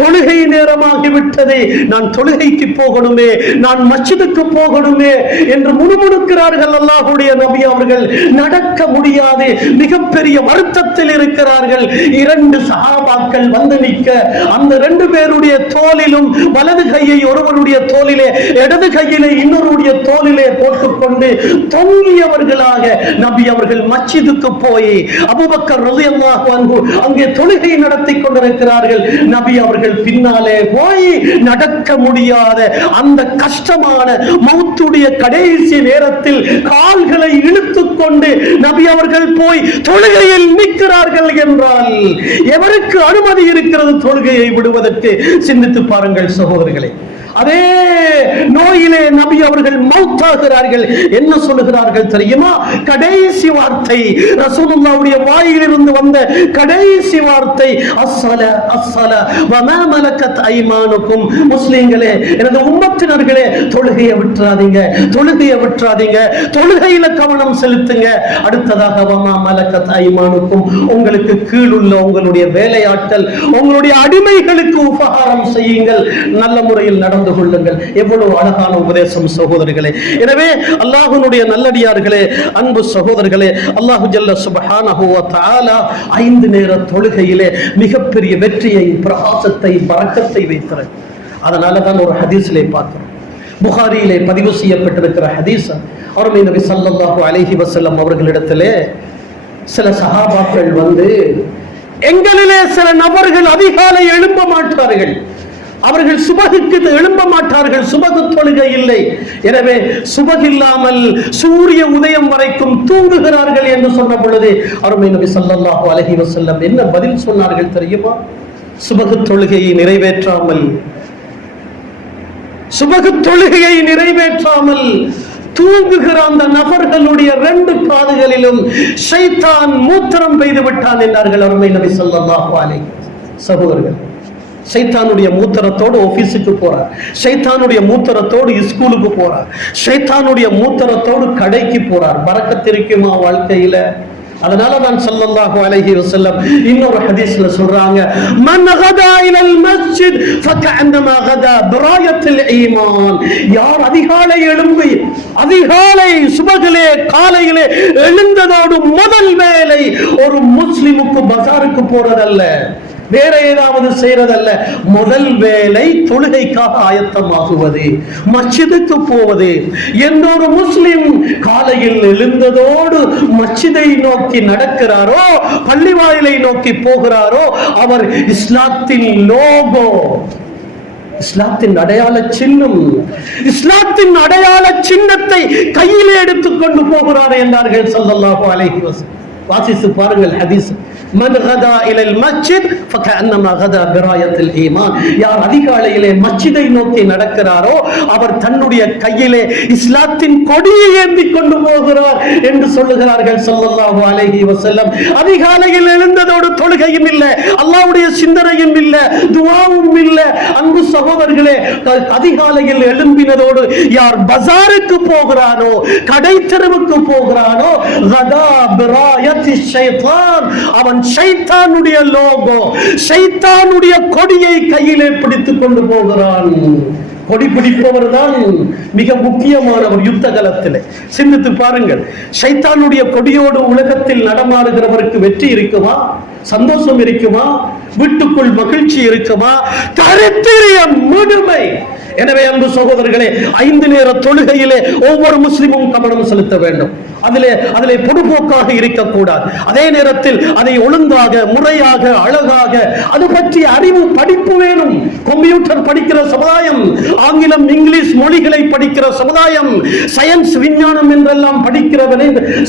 தொழுகை நேரமாகிவிட்டது, நான் தொழுகைக்கு போகணுமே, நான் மஸ்ஜிதுக்கு போகணுமே என்று முணுமுணுக்கிறார்கள் அல்லாஹ்வுடைய நபி அவர்கள். நடக்க முடியாது, மிகப்பெரிய வருத்தத்தில் இருக்கிறார்கள். 2 சஹாபாக்கள் வந்து நிற்க, அந்த 2 பேருடைய தோளிலும் வலது கையை ஒருவருடைய தோளிலே, இடது கையிலே இன்னொருடைய தோளிலே போட்டுக்கொண்டு தொங்கியவர்களாக நபி அவர்கள் மஸ்ஜிதுக்கு போய் அபூபக்கர் ரலியல்லாஹு அன்ஹு அங்கே தொழுகை நடத்தி கொண்டிருக்கிறார்கள். நபி அவர்கள் பின்னாலே போய் நடக்க முடியாத அந்த கஷ்டமான மௌத்துடைய கடைசி நேரத்தில் கால்களை இழுத்துக் கொண்டு நபி அவர்கள் போய் தொழுகையில் நிற்கிறார்கள் என்றால் எவருக்கு அனுமதி இருக்கிறது தொழுகையை விடுவதற்கு? சிந்தித்து பாருங்கள் சகோதரர்களே. அதே நோயிலே நபி அவர்கள் மௌத்தாகிறார்கள். என்ன சொல்லுகிறார்கள் தெரியுமா? கடைசி வார்த்தை, ரசூலுல்லாஹ்வுடைய வாயிலிருந்து வந்த கடைசி வார்த்தை, அஸ்ஸலா அஸ்ஸலா வமா மலக்கத் ஐமானுக்கும். முஸ்லிம்களே, எனது உம்மத்தினர்களே, தொழுகையை விட்டுறாதீங்க, தொழுகையை விட்டுறாதீங்க, தொழுகையில கவனம் செலுத்துங்க. அடுத்ததாக வமா மலக்கத் ஐமானுக்கும், உங்களுக்கு கீழுள்ள உங்களுடைய வேலையாட்கள், உங்களுடைய அடிமைகளுக்கு உபகாரம் செய்யுங்கள், நல்ல முறையில் நடந்து கொள்ளுங்கள். எவ்வளவு அழகான உபதேசம் சகோதரர்களே. எனவே அல்லாஹ்வுடைய நல்லடியார்களே, அன்பு சகோதரர்களே, அல்லாஹ் ஜல்ல சுப்ஹானஹு வ தஆலா 5 நேர தொழுகையிலே மிகப்பெரிய வெற்றியை, பிரகாசத்தை, பரக்கத்தை வைத்தார். அதனால தான் ஒரு ஹதீஸிலே பார்க்கிறோம், புகாரியிலே பதிவு செய்யப்பட்டிருக்கிற ஹதீஸ், அருமை நபி ஸல்லல்லாஹு அலைஹி வஸல்லம் அவர்களிடத்திலே சில சஹாபாக்கள் வந்து, எங்களிலே சில நபர்கள் அதிகாலை எழும்ப மாட்டார்கள், அவர்கள் சுபகுக்கு எழும்ப மாட்டார்கள், சுபகு தொழுகை இல்லை, எனவே சுபகு இல்லாமல் சூரிய உதயம் வரைக்கும் தூங்குகிறார்கள் என்று சொன்ன பொழுது அருமை நபி ஸல்லல்லாஹு அலைஹி வஸல்லம் என்ன பதில் சொன்னார்கள் தெரியுமா? சுபகு தொழுகையை நிறைவேற்றாமல், சுபகு தொழுகையை நிறைவேற்றாமல் தூங்குகிற அந்த நபர்களுடைய 2 காதுகளிலும் ஷைத்தான் மூத்திரம் பெய்து விட்டான் என்றார்கள் அருமை நபி ஸல்லல்லாஹு அலைஹி வஸல்லம். சகோதரர்கள், ஷைத்தானுடைய மூத்திரத்தோடு ஆபீஸுக்கு போறார், ஷைத்தானுடைய மூத்திரத்தோடு ஸ்கூலுக்கு போறார், ஷைத்தானுடைய மூத்திரத்தோடு கடைக்கு போறார். பரக்கத் இருக்குமா வாழ்க்கையில? அதனால தான் ஸல்லல்லாஹு அலைஹி வஸல்லம் இன்னொரு ஹதீஸ்ல சொல்றாங்க, மன் கதா இலல் மஸ்ஜித் ஃபகஅன்னமா கதா பிராயத்துல் ஈமான். யார் அதிகாலை எழும்பி, அதிகாலை சுபகிலே காலையிலே எழுந்ததோடு முதல் வேலை ஒரு முஸ்லிமுக்கு பஜாருக்கு போறதல்ல, வேற ஏதாவது செய்யறதல்ல, முதல் வேலை தொழுகைக்காக ஆயத்தமாகுவது, மஸ்ஜிதுக்கு போவது. எந்த ஒரு முஸ்லிம் காலையில் எழுந்ததோடு மஸ்ஜிதை நோக்கி நடக்கிறாரோ, பள்ளிவாயிலை நோக்கி போகிறாரோ, அவர் இஸ்லாத்தின் லோகோ, இஸ்லாத்தின் அடையாள சின்னம், இஸ்லாத்தின் அடையாள சின்னத்தை கையிலே எடுத்துக்கொண்டு போகிறார் என்றார்கள் ஸல்லல்லாஹு அலைஹி வஸல்லம். வாசித்து பாருங்கள் ஹதீஸ். மன் கதா இலல் மஸ்ஜித் ஃபகஅன்னமா கதா பிராயத்துல் ஈமான். யார் அதிகாலையிலே மஸ்ஜிதை நோக்கி நடக்கிறாரோ அவர் தன்னுடைய கையிலே இஸ்லாத்தின் கொடியை ஏந்தி கொண்டு போகிறார் என்று சொல்லுகிறார்கள் ஸல்லல்லாஹு அலைஹி வஸல்லம். அதிகாலையில் எழுந்ததோடு தொழுகையும் இல்லை, அல்லாஹ்வுடைய சிந்தனையும் இல்லை, துஆவும் இல்லை. அன்பு சகோதரர்களே, அதிகாலையில் எழும்பினதோடு யார் பஜாருக்கு போகிறானோ, கடை தெருவுக்கு போகிறானோ, கதா பிராயத்தி ஷைத்தான், அவன் ஷைத்தானுடைய லோகோ, ஷைத்தானுடைய கொடியை கையிலே பிடித்துக் கொண்டு போகிறான். கொடி பிடிப்பவர் தான் மிக முக்கியமானவர் யுத்த காலத்தில். சிந்தித்து பாருங்கள், ஷைத்தானுடைய கொடியோடு உலகத்தில் நடமாடுகிறவருக்கு வெற்றி இருக்குமா? சந்தோஷம் இருக்குமா? வீட்டுக்குள் மகிழ்ச்சி இருக்குமா? தரித்திரியம் முழுமை. எனவே அன்பு சகோதரர்களே, 5 நேர தொழுகையிலே ஒவ்வொரு முஸ்லிமும் கவனம் செலுத்த வேண்டும். அதிலே பொடுபோக்காக இருக்கக்கூடாது. அதே நேரத்தில் அதை ஒழுங்காக, முறையாக, அழகாக அது பற்றி அறிவு படிப்பு வேணும். கம்ப்யூட்டர் படிக்கிற சமுதாயம், ஆங்கிலம் இங்கிலீஷ் மொழிகளை படிக்கிற சமுதாயம், சயின்ஸ் விஞ்ஞானம் என்றெல்லாம் படிக்கிற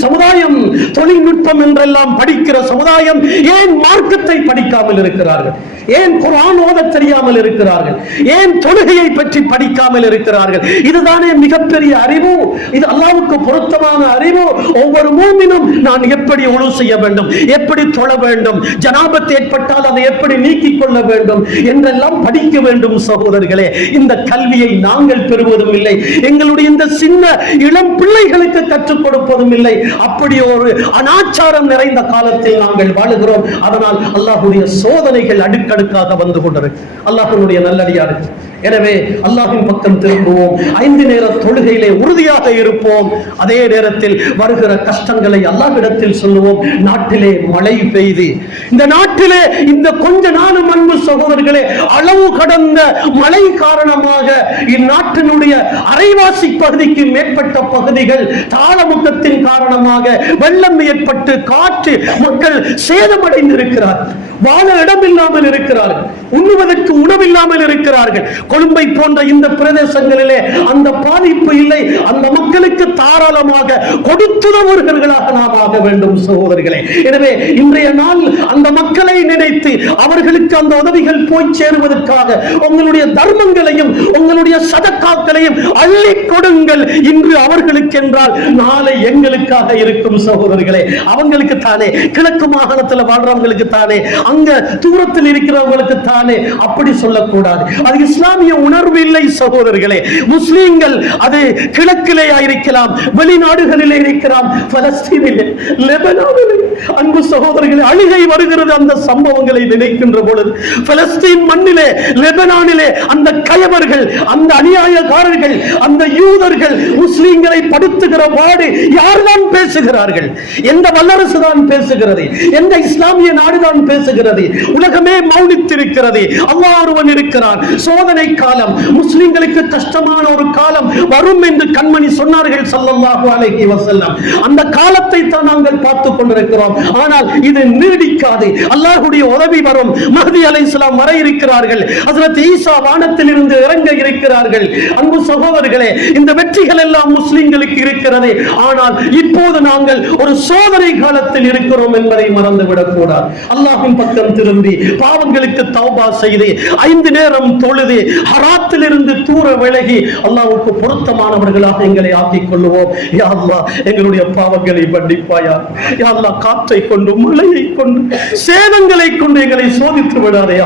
சமுதாயம், தொழில்நுட்பம் என்றெல்லாம் படிக்கிற சமுதாயம் ஏன் மார்க்கத்தை படிக்காமல் இருக்கிறார்கள்? ஏன் குர்ஆன் ஓத தெரியாமல் இருக்கிறார்கள்? ஏன் தொழுகையை பற்றி படிக்காமல் இருக்கிறார்கள்? இதுதானே மிகப்பெரிய அறிவு. இது அல்லாஹ்வுக்கு பொருத்தமான அறிவு. ஒவ்வொரு மூமினும் நான் எப்படி உழு செய்ய வேண்டும், எப்படி தொழ வேண்டும், ஜனாபத் ஏற்பட்டால் அதை எப்படி நீக்கிக் கொள்ள வேண்டும் என்றெல்லாம் படிக்க வேண்டும். சகோதரர்களே, இந்த கல்வியை நாங்கள் பெறுவதும் இல்லை, எங்களுடைய இந்த சின்ன இளம் பிள்ளைகளுக்கு கற்றுக் கொடுப்பதும் இல்லை. அப்படி ஒரு அனாச்சாரம் நிறைந்த காலத்தில் நாங்கள் வாழுகிறோம். அதனால் அல்லாஹ்வுடைய சோதனைகள் அடுக்கடுக்காக வந்து கொண்டிருக்கு. அல்லாஹ்வுடைய நல்லடியார்கள், எனவே அல்லாஹ்வின் பக்கம் திரும்புவோம். 5 நேர தொழுகையிலே உறுதியாக இருப்போம். அதே நேரத்தில் வருகிற கஷ்டங்களை அல்லாஹ்விடத்தில் சொல்லுவோம். நாட்டிலே மழை பெய்து, இந்த நாட்டிலே இந்த கொஞ்ச நாளும் அன்பு சகோதரர்களே, அளவு கடந்த மழை காரணமாக இந்நாட்டினுடைய அரைவாசி பகுதிக்கு மேற்பட்ட பகுதிகள் தாளமுக்கத்தின் காரணமாக வெள்ளம் ஏற்பட்டு காற்று மக்கள் சேதமடைந்திருக்கிறார். வாழ இடமில்லாமல் இருக்கிறார்கள், உண்ணுவதற்கு உணவில்லாமல் இருக்கிறார்கள். கொழும்பை போன்ற இந்த பிரதேசங்களிலே அந்த பாதிப்பு இல்லை. அந்த மக்களுக்கு தாராளமாக கொடுத்துதவுகிறவர்களாக நாம் ஆக வேண்டும் சகோதரர்களே. எனவே இன்றைய நாள் அந்த மக்களை நினைத்து அவர்களுக்கு அந்த உதவிகள் போய் சேருவதற்காக உங்களுடைய தர்மங்களையும் உங்களுடைய சதக்காக்களையும் அள்ளி கொடுங்கள். இன்று அவர்களுக்கு என்றால் நாளை எங்களுக்காக இருக்கும் சகோதரர்களே. அவங்களுக்கு தானே, கிழக்கு மாகாணத்தில் வாழ்றவங்களுக்கு தானே, அங்க தூரத்தில் இருக்கிறவங்களுக்கு தானே. அப்படி சொல்லக்கூடாது. அது இஸ்லாமிய உணர்வு இல்லை சகோதரர்களே. முஸ்லிம்கள் அது கிழக்கிலே இருக்கலாம், வெளிநாடுகளிலே இருக்கலாம், பலஸ்தீனிலே, லெபனானிலே. அன்பு சகோதரர்களே, அழுகை வருகிறது அந்த சம்பவங்களை நினைக்கின்ற பொழுது. பலஸ்தீன் மண்ணிலே, லெபனானிலே அந்த கயவர்கள், அந்த அநியாயக்காரர்கள், அந்த யூதர்கள் முஸ்லிம்களை படுத்துகிற பாடு யார்தான் பேசுகிறார்கள்? எந்த வல்லரசு தான் பேசுகிறது? எந்த இஸ்லாமிய நாடுதான் பேசுகிறது? உலகமே மௌனித்திருக்கிறது. அல்லாஹ் ஒருவன் இருக்கிறான். சோதனை காலம், முஸ்லிம்களுக்கு கஷ்டமான ஒரு காலம் வரும் என்று கண்மணி சொன்னார்கள் ஸல்லல்லாஹு அலைஹி வஸல்லம். அந்த காலத்தை தான் நாங்கள் பார்த்துக் கொண்டிருக்கிறோம். ஆனால் இது நீடிக்காது. அல்லாஹ்வுடைய உதவி வரும். மஹ்தி அலைஹிஸ்ஸலாம் வர இருக்கிறார்கள். ஹஜ்ரத் ஈசா வானத்தில் இருந்து இறங்க இருக்கிறார்கள். அன்பு சகோதரர்களே, இந்த வெற்றிகள் எல்லாம் முஸ்லிம்களுக்கு இருக்கிறது. ஆனால் இப்போது நாங்கள் ஒரு சோதனை காலத்தில் இருக்கிறோம் என்பதை மறந்துவிடக் கூடாது. அல்லாஹ்வின் பக்கம் திரும்பி பாவங்களுக்கு தௌபா செய்து 5 நேரம் தொழுது ஹராத்திலிருந்து தூர விலகி அல்லாஹ்வுக்கு பொருத்தமானவர்களாக எங்களை ஆக்கிக் கொள்ளுவோம். யா அல்லாஹ் எங்களுடைய பாவங்களை மன்னிப்பாயா. யா அல்லாஹ் காற்றை கொண்டு மழையை கொண்டு சேதங்களை கொண்டு எங்களை சோதித்து விடாதே.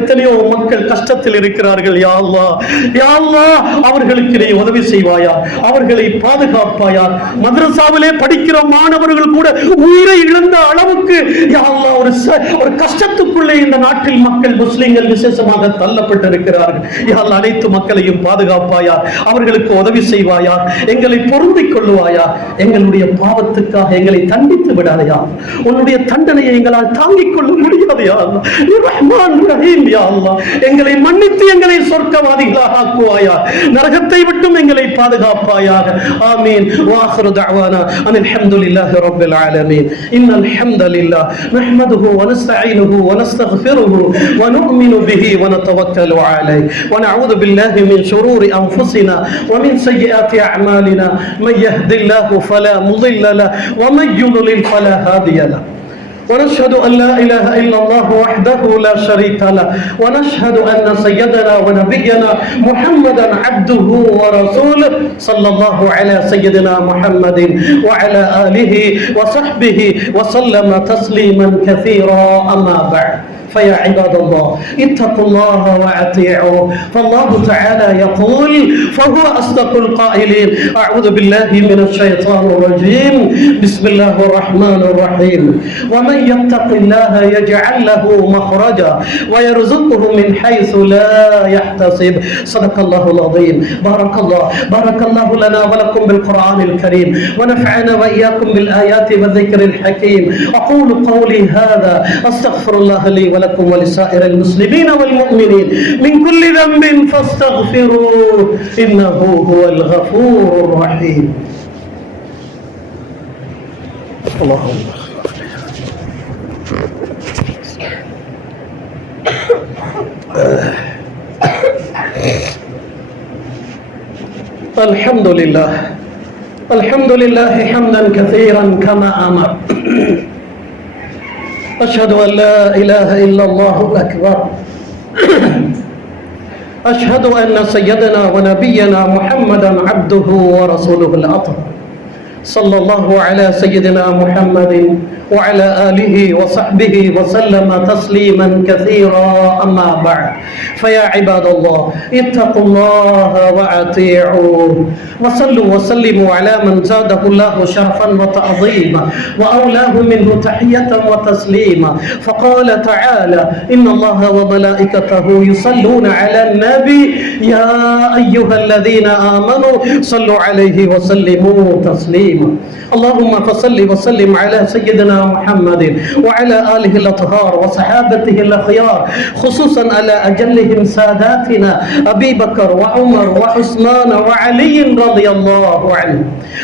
எத்தனையோ மக்கள் கஷ்டத்தில் இருக்கிறார்கள். யா அல்லாஹ், யா அல்லாஹ் அவர்களுக்கு நீ உதவி செய்வாயா, அவர்களை பாதுகாப்பாயா. மதரசாவிலே படிக்கிற மாணவர்கள் கூட உயிரை இழந்த அளவுக்கு யா அல்லாஹ் ஒரு கஷ்டத்துக்குள்ளே இந்த நாட்டில் மக்கள் முஸ்லிம்கள் விசேஷமாக தள்ளப்பட்டிருக்கிறார்கள். யா அல்லாஹ் அனைத்து மக்களையும் பாதுகாப்பாயா, அவர்களுக்கு உதவி செய்வாயா, எங்களை பொருந்திக் கொள்ளுவாயா. எங்களுடைய பாவத்துக்காக எங்களை தண்டித்து விடாதையா. உன்னுடைய தண்டனையை எங்களால் தாங்கிக் கொள்ள முடியாது. யா அல்லாஹ் நீ ரஹ்மான் ரஹீம். யா அல்லாஹ் எங்களை மன்னித்து எங்களை சொர்க்கவாதிகளாக ஆக்குவாயா, நரகத்தை விட்டும் எங்களை பாதுகாப்பாயாக. ஆமீன். வாஹிரு தஅவானா அனில் ஹம்துலில்லாஹி ரப்பில் ஆலமீன். இன்னல் ஹம்தலில்லாஹ் நஹ்மதுஹு வ நஸ்தஈனுஹு வ நஸ்தக்ஃபிருஹு வ நு'மினு பிஹி வ நதவக்கலு அலைஹி வ நஊது பில்லாஹி மின் ஷுரூரி அன்ஃபுஸினா வ மின் ஸய்யிஆத்தி அஅமாலினா மன் யஹ்தில்லாஹு ஃபலா முضில்ல லஹு வ மன் யுضلل ஃபலா ஹாதிய லஹு. ونشهد أن لا إله إلا الله وحده لا شريك له ونشهد أن سيدنا ونبينا محمدا عبده ورسوله صلى الله على سيدنا محمد وعلى آله وصحبه وسلم تسليما كثيرا. أما بعد فيا عباد الله اتقوا الله واطيعوه. فالله تعالى يقول فهو أصدق القائلين. أعوذ بالله من الشيطان الرجيم. بسم الله الرحمن الرحيم. ومن يتق الله يجعل له مخرجا ويرزقه من حيث لا يحتسب. صدق الله العظيم. بارك الله لنا ولكم بالقرآن الكريم ونفعنا وإياكم بالآيات والذكر الحكيم. أقول قولي هذا أستغفر الله لي ولكم ولسائر المسلمين والمؤمنين من كل ذنب فاستغفروه إنه هو الغفور الرحيم. اللهم الحمد لله حمدا كثيرا كما أمر. أشهد أن لا إله إلا الله الأكبر. أشهد أن سيدنا ونبينا محمدا عبده ورسوله الأطهر. صلى الله على سيدنا محمد وعلى آله وصحبه وسلم تسليما كثيرا. أما بعد فيا عباد الله اتقوا الله وأطيعوه وصلوا وسلموا على من زاده الله شرفا وتعظيما وأولاه منه تحية وتسليما. فقال تعالى إن الله وملائكته يصلون على النبي يا أيها الذين آمنوا صلوا عليه وسلموا تسليما. اللهم فصل وسلم على سيدنا محمد وعلى آله الأطهار وصحابته الأخيار، خصوصا على أجلهم ساداتنا أبي بكر وعمر وعثمان وعلي رضي الله عنه،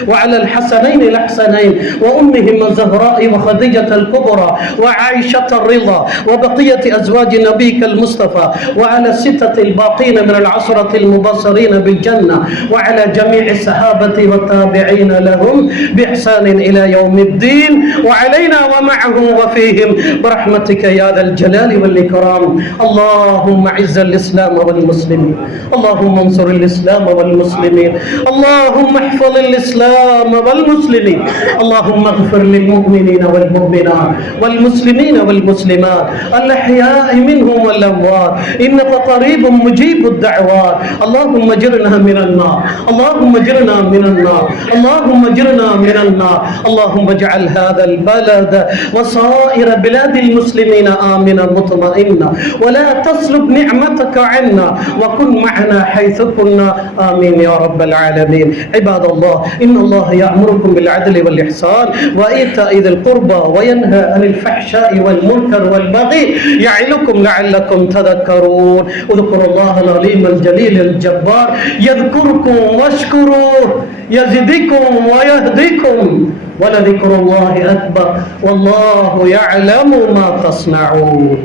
وعلى الحسنين الأحسنين وأمهم الزهراء وخديجة الكبرى وعائشة الرضا وبقية أزواج نبيك المصطفى، وعلى الستة الباقين من العشرة المبشرين بالجنة، وعلى جميع الصحابة والتابعين لهم بإحسان إلى يوم الدين، وعلينا ومعهم وفيهم برحمتك يا ذا الجلال والإكرام. اللهم أعز الإسلام والمسلمين، اللهم انصر الإسلام والمسلمين، اللهم احفظ الإسلام والمسلمين، اللهم اغفر للمؤمنين والمؤمنات والمسلمين والمسلمات الأحياء منهم والأموات إنك قريب مجيب الدعوات. اللهم اجرنا من النار، اللهم اجرنا من النار، اللهم اجرنا من النار. اللهم اجعل هذا البلد وسائر بلاد المسلمين آمنا مطمئنا، ولا تسلب نعمتك عنا، وكن معنا حيث كنا. آمين يا رب العالمين. عباد الله إن الله يأمركم بالعدل والإحسان وإيتاء ذي القربى وينهى عن الفحشاء والمنكر والبغي يعظكم لعلكم تذكرون. اذكروا الله العليم الجليل الجبار يذكركم واشكروه يزدكم ويهديكم ولذكر الله أكبر والله يعلم ما تصنعون.